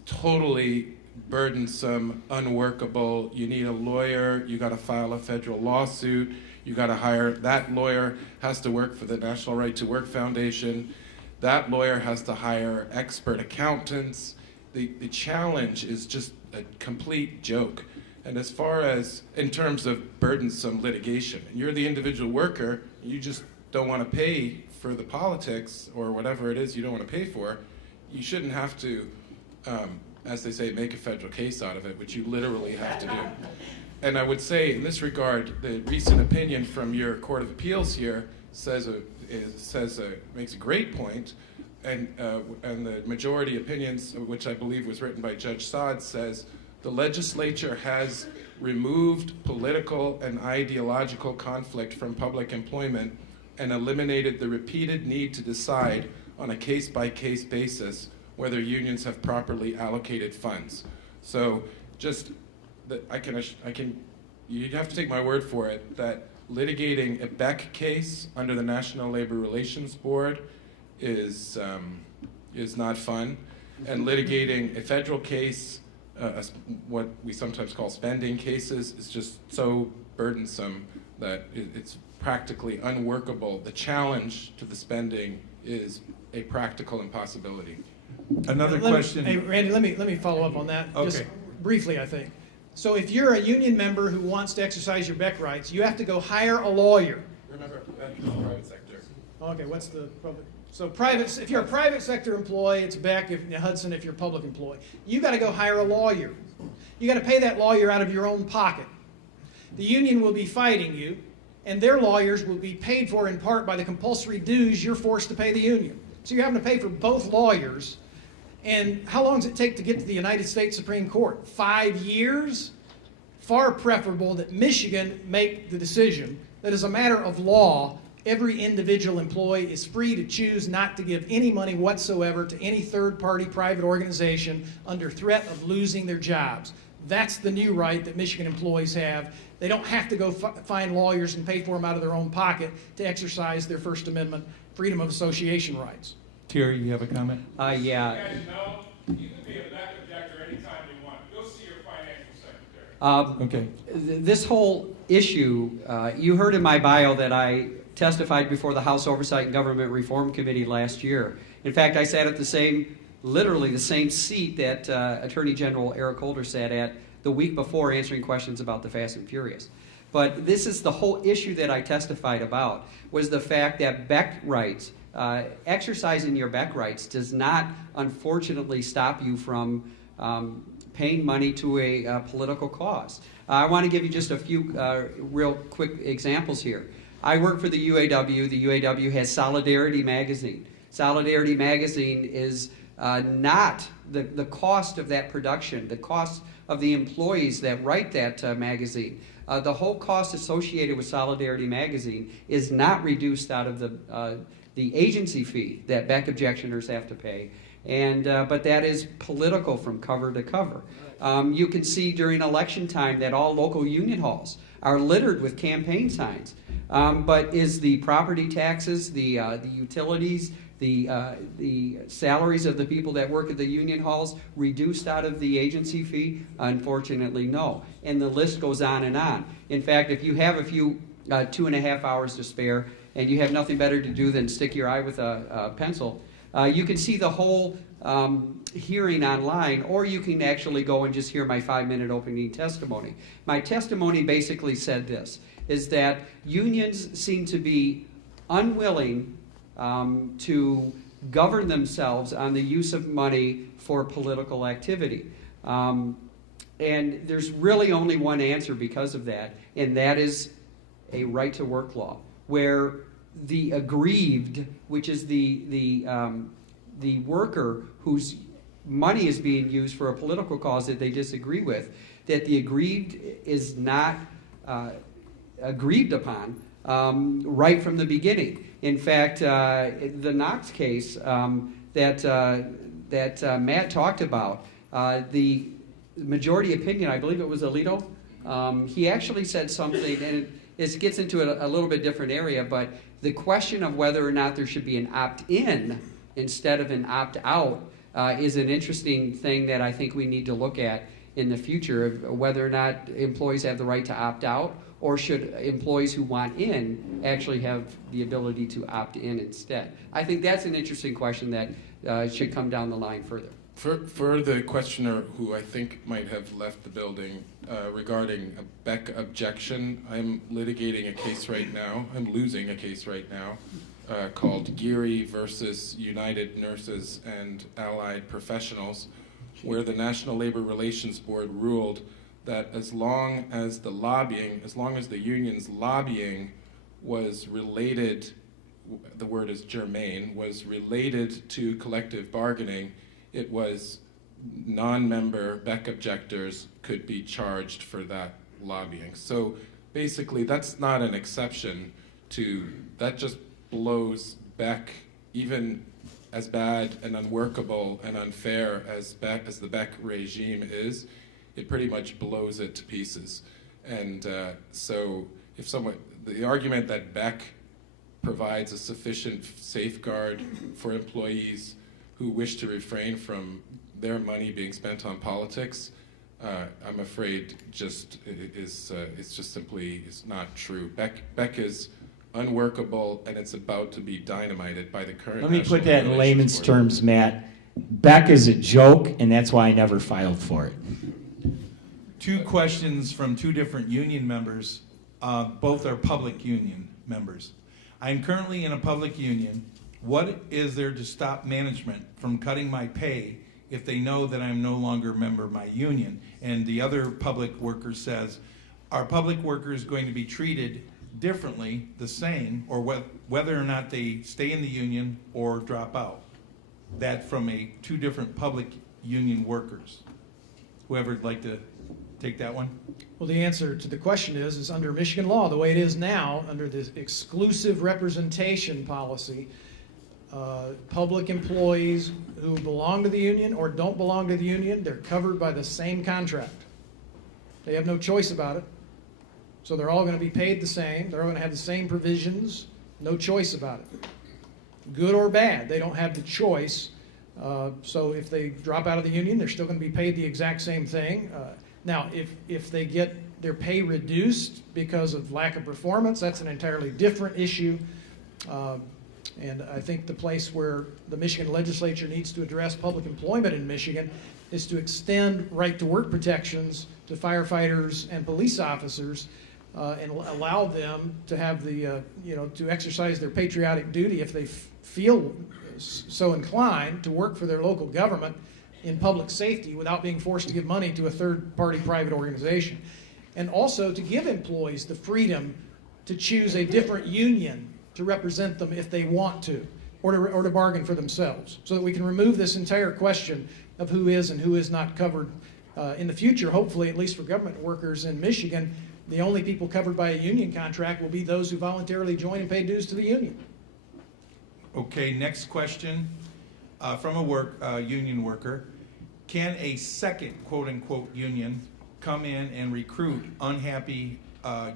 totally burdensome, unworkable. You need a lawyer, you got to file a federal lawsuit, you got to hire, that lawyer has to work for the National Right to Work Foundation, that lawyer has to hire expert accountants. The challenge is just a complete joke. And as far as in terms of burdensome litigation, and you're the individual worker, you just don't want to pay for the politics or whatever it is you don't want to pay for, you shouldn't have to, as they say, make a federal case out of it, which you literally have to do. And I would say in this regard, the recent opinion from your Court of Appeals here makes a great point, and the majority opinions, which I believe was written by Judge Saad, says the legislature has removed political and ideological conflict from public employment and eliminated the repeated need to decide on a case-by-case basis whether unions have properly allocated funds. So just that you have to take my word for it that litigating a Beck case under the National Labor Relations Board is not fun, and litigating a federal case, what we sometimes call spending cases, is just so burdensome that it's practically unworkable. The challenge to the spending is a practical impossibility. Another question. Hey, Randy, let me follow up on that. Okay. Just briefly, I think. So if you're a union member who wants to exercise your Beck rights, you have to go hire a lawyer. Remember, that's the private sector. Okay, what's the public? So private, if you're a private sector employee, it's Beck. Hudson, if you're a public employee, you got to go hire a lawyer. You got to pay that lawyer out of your own pocket. The union will be fighting you, and their lawyers will be paid for in part by the compulsory dues you're forced to pay the union. So you're having to pay for both lawyers. And how long does it take to get to the United States Supreme Court? 5 years? Far preferable that Michigan make the decision that as a matter of law, every individual employee is free to choose not to give any money whatsoever to any third-party private organization under threat of losing their jobs. That's the new right that Michigan employees have. They don't have to go find lawyers and pay for them out of their own pocket to exercise their First Amendment freedom of association rights. Terry, you have a comment? Yeah. You guys know, you can be a Beck objector anytime you want. Go see your financial secretary. Okay. This whole issue, you heard in my bio that I testified before the House Oversight and Government Reform Committee last year. In fact, I sat at literally the same seat that Attorney General Eric Holder sat at the week before answering questions about the Fast and Furious. But this is the whole issue that I testified about, was the fact that Beck rights, exercising your Beck rights does not, unfortunately, stop you from paying money to a political cause. I want to give you just a few real quick examples here. I work for the UAW. The UAW has Solidarity Magazine. Solidarity Magazine is not the cost of that production, the cost of the employees that write that magazine. The whole cost associated with Solidarity Magazine is not reduced out of the agency fee that Beck objectioners have to pay, but that is political from cover to cover. You can see during election time that all local union halls are littered with campaign signs. But is the property taxes, the utilities, the salaries of the people that work at the union halls reduced out of the agency fee? Unfortunately, no. And the list goes on and on. In fact, if you have a few 2.5 hours to spare and you have nothing better to do than stick your eye with a pencil, you can see the whole hearing online, or you can actually go and just hear my 5-minute opening testimony. My testimony basically said this, is that unions seem to be unwilling to govern themselves on the use of money for political activity. And there's really only one answer because of that, and that is a right-to-work law, where the aggrieved, which is the worker whose money is being used for a political cause that they disagree with, that the aggrieved is not aggrieved upon right from the beginning. In fact, the Knox case that Matt talked about, the majority opinion, I believe it was Alito, he actually said something, and it gets into a little bit different area, but the question of whether or not there should be an opt-in instead of an opt-out is an interesting thing that I think we need to look at in the future, of whether or not employees have the right to opt out, or should employees who want in actually have the ability to opt in instead. I think that's an interesting question that should come down the line further. For the questioner who I think might have left the building regarding a Beck objection, I'm litigating a case right now. I'm losing a case right now called Geary versus United Nurses and Allied Professionals, where the National Labor Relations Board ruled that as long as the union's lobbying was related, the word is germane, was related to collective bargaining, it was non-member Beck objectors could be charged for that lobbying. So basically that's not an exception to, that just blows Beck, even as bad and unworkable and unfair as the Beck regime is, it pretty much blows it to pieces. And so if the argument that Beck provides a sufficient safeguard for employees who wish to refrain from their money being spent on politics, I'm afraid it's just simply not true. Beck is unworkable, and it's about to be dynamited by the current. Let me National put that in Relations layman's Board. terms, Matt. Beck is a joke, and that's why I never filed for it. 2 questions from 2 different union members. Both are public union members. I'm currently in a public union. What is there to stop management from cutting my pay if they know that I'm no longer a member of my union? And the other public worker says, are public workers going to be treated differently, the same, or whether or not they stay in the union or drop out? That from 2 different public union workers. Whoever'd like to take that one? Well, the answer to the question is under Michigan law, the way it is now, under this exclusive representation policy, public employees who belong to the union or don't belong to the union, they're covered by the same contract. They have no choice about it. So they're all going to be paid the same. They're all going to have the same provisions. No choice about it. Good or bad, they don't have the choice. So if they drop out of the union, they're still going to be paid the exact same thing. Now, if they get their pay reduced because of lack of performance, that's an entirely different issue. And I think the place where the Michigan legislature needs to address public employment in Michigan is to extend right-to-work protections to firefighters and police officers and allow them to have the, to exercise their patriotic duty if they feel so inclined to work for their local government in public safety without being forced to give money to a third-party private organization. And also to give employees the freedom to choose a different union to represent them if they want to. or to bargain for themselves, so that we can remove this entire question of who is and who is not covered in the future. Hopefully, at least for government workers in Michigan, the only people covered by a union contract will be those who voluntarily join and pay dues to the union. Okay, next question from a union worker. Can a second quote-unquote union come in and recruit unhappy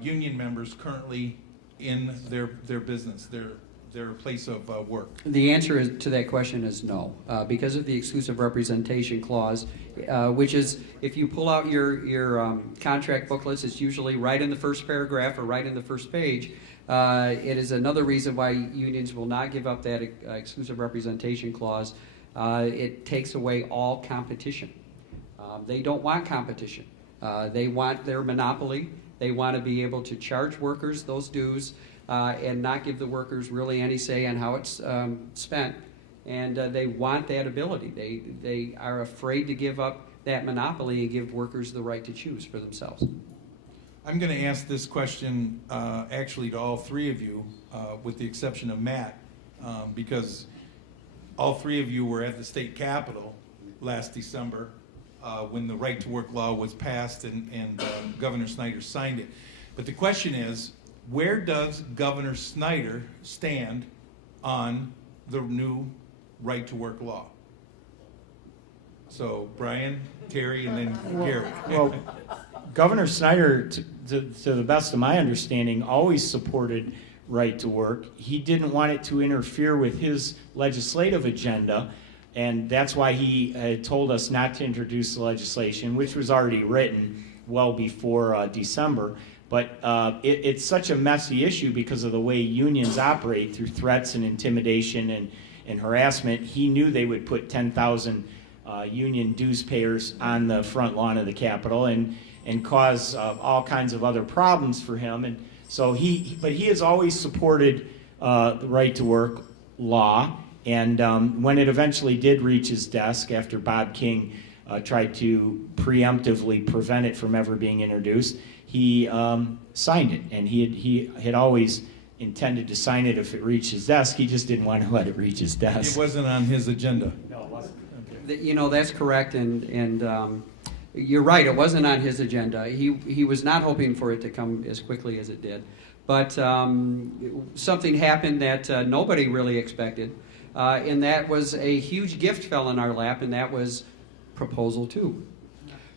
union members currently in their business, their place of work? The answer to that question is no, because of the exclusive representation clause, which is, if you pull out your contract booklets, it's usually right in the first paragraph or right in the first page. It is another reason why unions will not give up that exclusive representation clause. It takes away all competition. They don't want competition. They want their monopoly. They want to be able to charge workers those dues and not give the workers really any say on how it's spent. And they want that ability. They are afraid to give up that monopoly and give workers the right to choose for themselves. I'm going to ask this question actually to all three of you, with the exception of Matt, because all three of you were at the state capitol last December when the right to work law was passed and Governor Snyder signed it. But the question is, where does Governor Snyder stand on the new right to work law? So Brian, Terry, and then Gary. Well, Governor Snyder, to the best of my understanding, always supported right to work. He didn't want it to interfere with his legislative agenda, and that's why he told us not to introduce the legislation, which was already written well before December. But it's such a messy issue because of the way unions operate through threats and intimidation and harassment. He knew they would put 10,000 union dues payers on the front lawn of the Capitol and cause all kinds of other problems for him. And so but he has always supported the right to work law. And when it eventually did reach his desk after Bob King tried to preemptively prevent it from ever being introduced, he signed it. And he had always intended to sign it if it reached his desk. He just didn't want to let it reach his desk. It wasn't on his agenda. No, it wasn't. You know, that's correct, and you're right, it wasn't on his agenda. He was not hoping for it to come as quickly as it did. But something happened that nobody really expected, and that was a huge gift fell in our lap, and that was Proposal 2.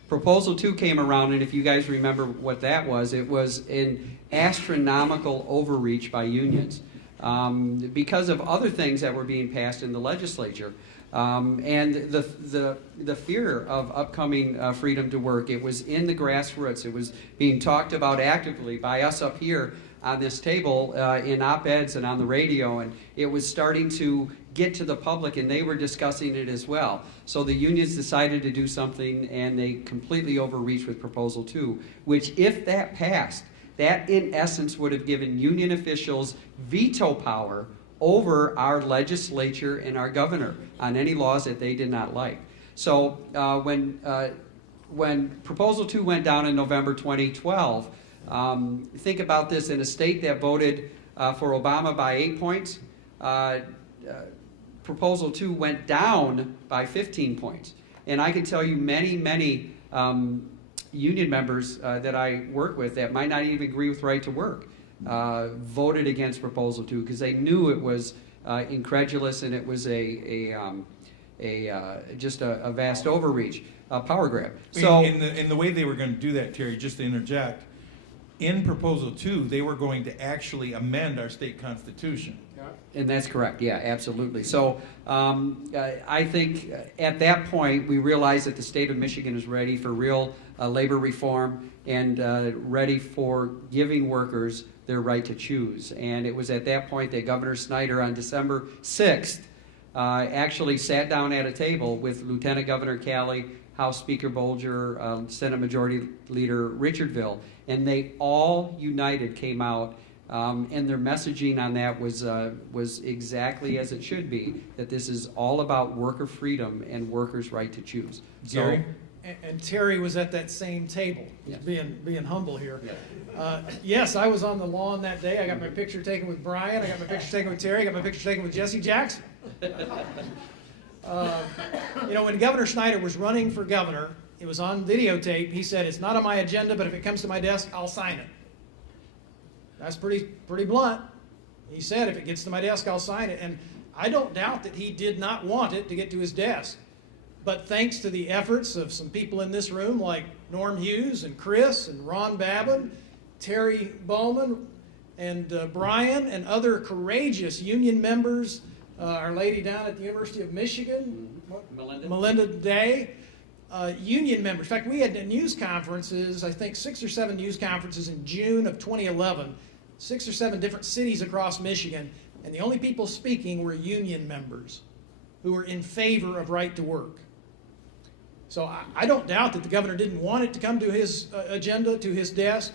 Proposal 2 came around, and if you guys remember what that was, it was an astronomical overreach by unions because of other things that were being passed in the legislature. And the fear of upcoming freedom to work, it was in the grassroots. It was being talked about actively by us up here on this table in op-eds and on the radio, and it was starting to get to the public, and they were discussing it as well. So the unions decided to do something, and they completely overreached with Proposal 2, which, if that passed, that in essence would have given union officials veto power over our legislature and our governor on any laws that they did not like. So when Proposal 2 went down in November 2012, think about this: in a state that voted for Obama by 8 points, Proposal 2 went down by 15 points. And I can tell you many union members that I work with that might not even agree with right to work voted against Proposal 2 because they knew it was incredulous and it was just a vast overreach, power grab. So in the way they were going to do that, Terry, just to interject, in Proposal 2, they were going to actually amend our state constitution. And that's correct, yeah, absolutely. So I think at that point we realized that the state of Michigan is ready for real labor reform and ready for giving workers their right to choose. And it was at that point that Governor Snyder on December 6th actually sat down at a table with Lieutenant Governor Calley, House Speaker Bolger, Senate Majority Leader Richardville, and they all united came out. And their messaging on that was exactly as it should be, that this is all about worker freedom and workers' right to choose. Gary? And Terry was at that same table, Yes. being humble here. Yeah. Yes, I was on the lawn that day. I got my picture taken with Brian. I got my picture taken with Terry. I got my picture taken with Jesse Jackson. When Governor Snyder was running for governor, it was on videotape. He said, "It's not on my agenda, but if it comes to my desk, I'll sign it." That's pretty blunt. He said, "If it gets to my desk, I'll sign it." And I don't doubt that he did not want it to get to his desk. But thanks to the efforts of some people in this room like Norm Hughes and Chris and Ron Babin, Terry Bowman, and Brian and other courageous union members, Our Lady down at the University of Michigan, Melinda Day, union members. In fact, we had news conferences, I think 6 or 7 news conferences in June of 2011, 6 or 7 different cities across Michigan, and the only people speaking were union members who were in favor of right to work. So I don't doubt that the governor didn't want it to come to his agenda, to his desk,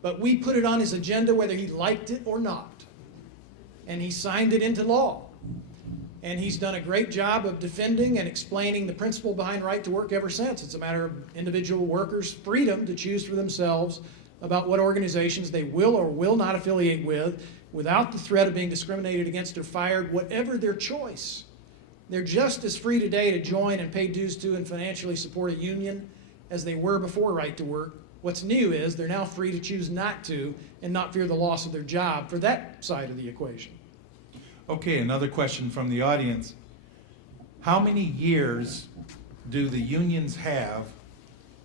but we put it on his agenda whether he liked it or not. And he signed it into law. And he's done a great job of defending and explaining the principle behind right to work ever since. It's a matter of individual workers' freedom to choose for themselves about what organizations they will or will not affiliate with without the threat of being discriminated against or fired, whatever their choice. They're just as free today to join and pay dues to and financially support a union as they were before right to work. What's new is they're now free to choose not to and not fear the loss of their job for that side of the equation. Okay, another question from the audience. How many years do the unions have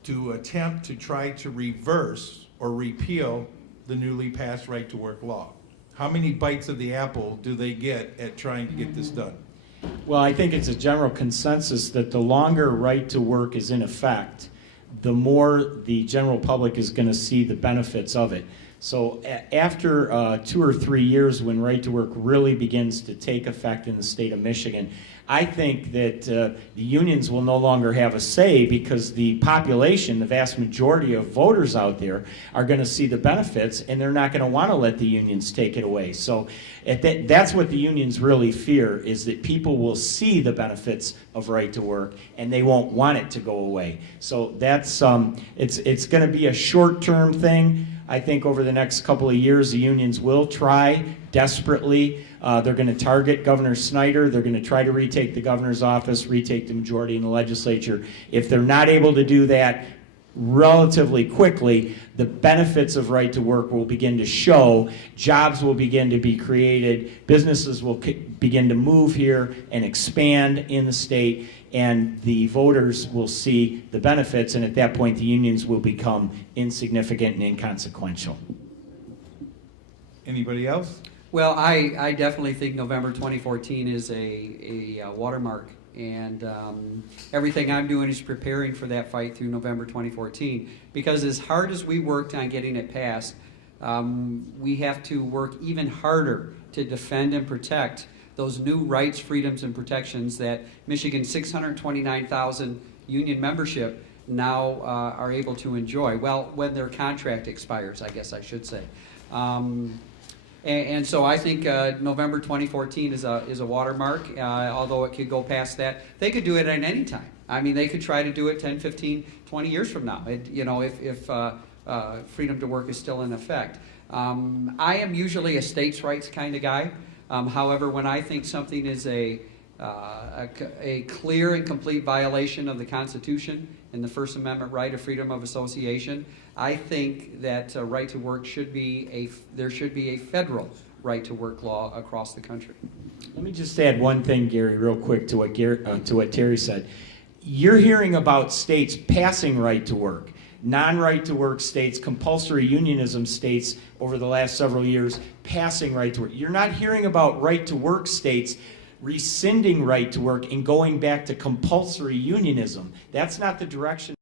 to attempt to try to reverse or repeal the newly passed right to work law? How many bites of the apple do they get at trying to get this done? Well, I think it's a general consensus that the longer right to work is in effect, the more the general public is going to see the benefits of it. So after 2 or 3 years, when right to work really begins to take effect in the state of Michigan, I think that the unions will no longer have a say because the population, the vast majority of voters out there, are going to see the benefits, and they're not going to want to let the unions take it away. So that's what the unions really fear, is that people will see the benefits of right to work, and they won't want it to go away. So that's it's going to be a short-term thing. I think over the next couple of years, the unions will try desperately. They're going to target Governor Snyder. They're going to try to retake the governor's office, retake the majority in the legislature. If they're not able to do that relatively quickly, the benefits of right to work will begin to show. Jobs will begin to be created. Businesses will begin to move here and expand in the state, and the voters will see the benefits, and at that point the unions will become insignificant and inconsequential. Anybody else? Well, I definitely think November 2014 is a watermark, and everything I'm doing is preparing for that fight through November 2014, because as hard as we worked on getting it passed, we have to work even harder to defend and protect those new rights, freedoms, and protections that Michigan's 629,000 union membership now are able to enjoy. Well, when their contract expires, I guess I should say. And so I think November 2014 is a watermark, although it could go past that. They could do it at any time. I mean, they could try to do it 10, 15, 20 years from now, if freedom to work is still in effect. I am usually a states' rights kind of guy. However, when I think something is a clear and complete violation of the Constitution and the First Amendment right of freedom of association, I think that right to work there should be a federal right to work law across the country. Let me just add one thing, Gary, real quick to what Terry said. You're hearing about states passing right to work. Non-right to work states, compulsory unionism states over the last several years passing right to work. You're not hearing about right to work states rescinding right to work and going back to compulsory unionism. That's not the direction